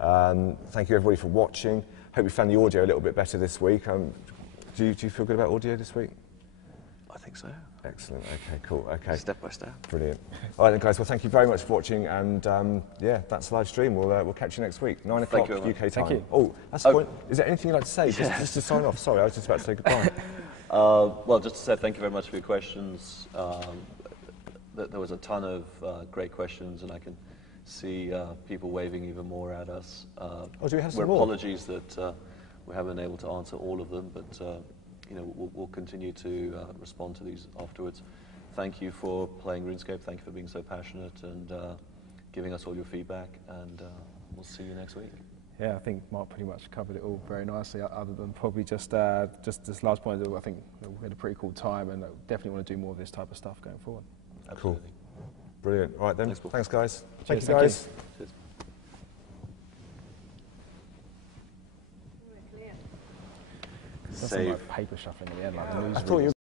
Thank you everybody for watching. Hope you found the audio a little bit better this week. Do you feel good about audio this week? I think so. Excellent. Okay, cool. Okay. Step by step. Brilliant. All right then, guys. Well, thank you very much for watching, and yeah, that's the live stream. We'll catch you next week, 9 o'clock UK time. Thank you. Oh, that's the point. Is there anything you'd like to say? Just to sign off. Sorry, I was just about to say goodbye. Well, just to say thank you very much for your questions. There was a ton of great questions, and I can see people waving even more at us. Do we have some more? more? Apologies that we haven't been able to answer all of them, but you know, we'll continue to respond to these afterwards. Thank you for playing RuneScape. Thank you for being so passionate and giving us all your feedback. And we'll see you next week. Yeah, I think Mark pretty much covered it all very nicely, other than probably just this last point. I think we had a pretty cool time, and definitely want to do more of this type of stuff going forward. Absolutely. Cool. Brilliant. All right then. Thanks guys. Cheers, Thank you, guys. Cheers. Something like paper shuffling at the end, like the news. I thought you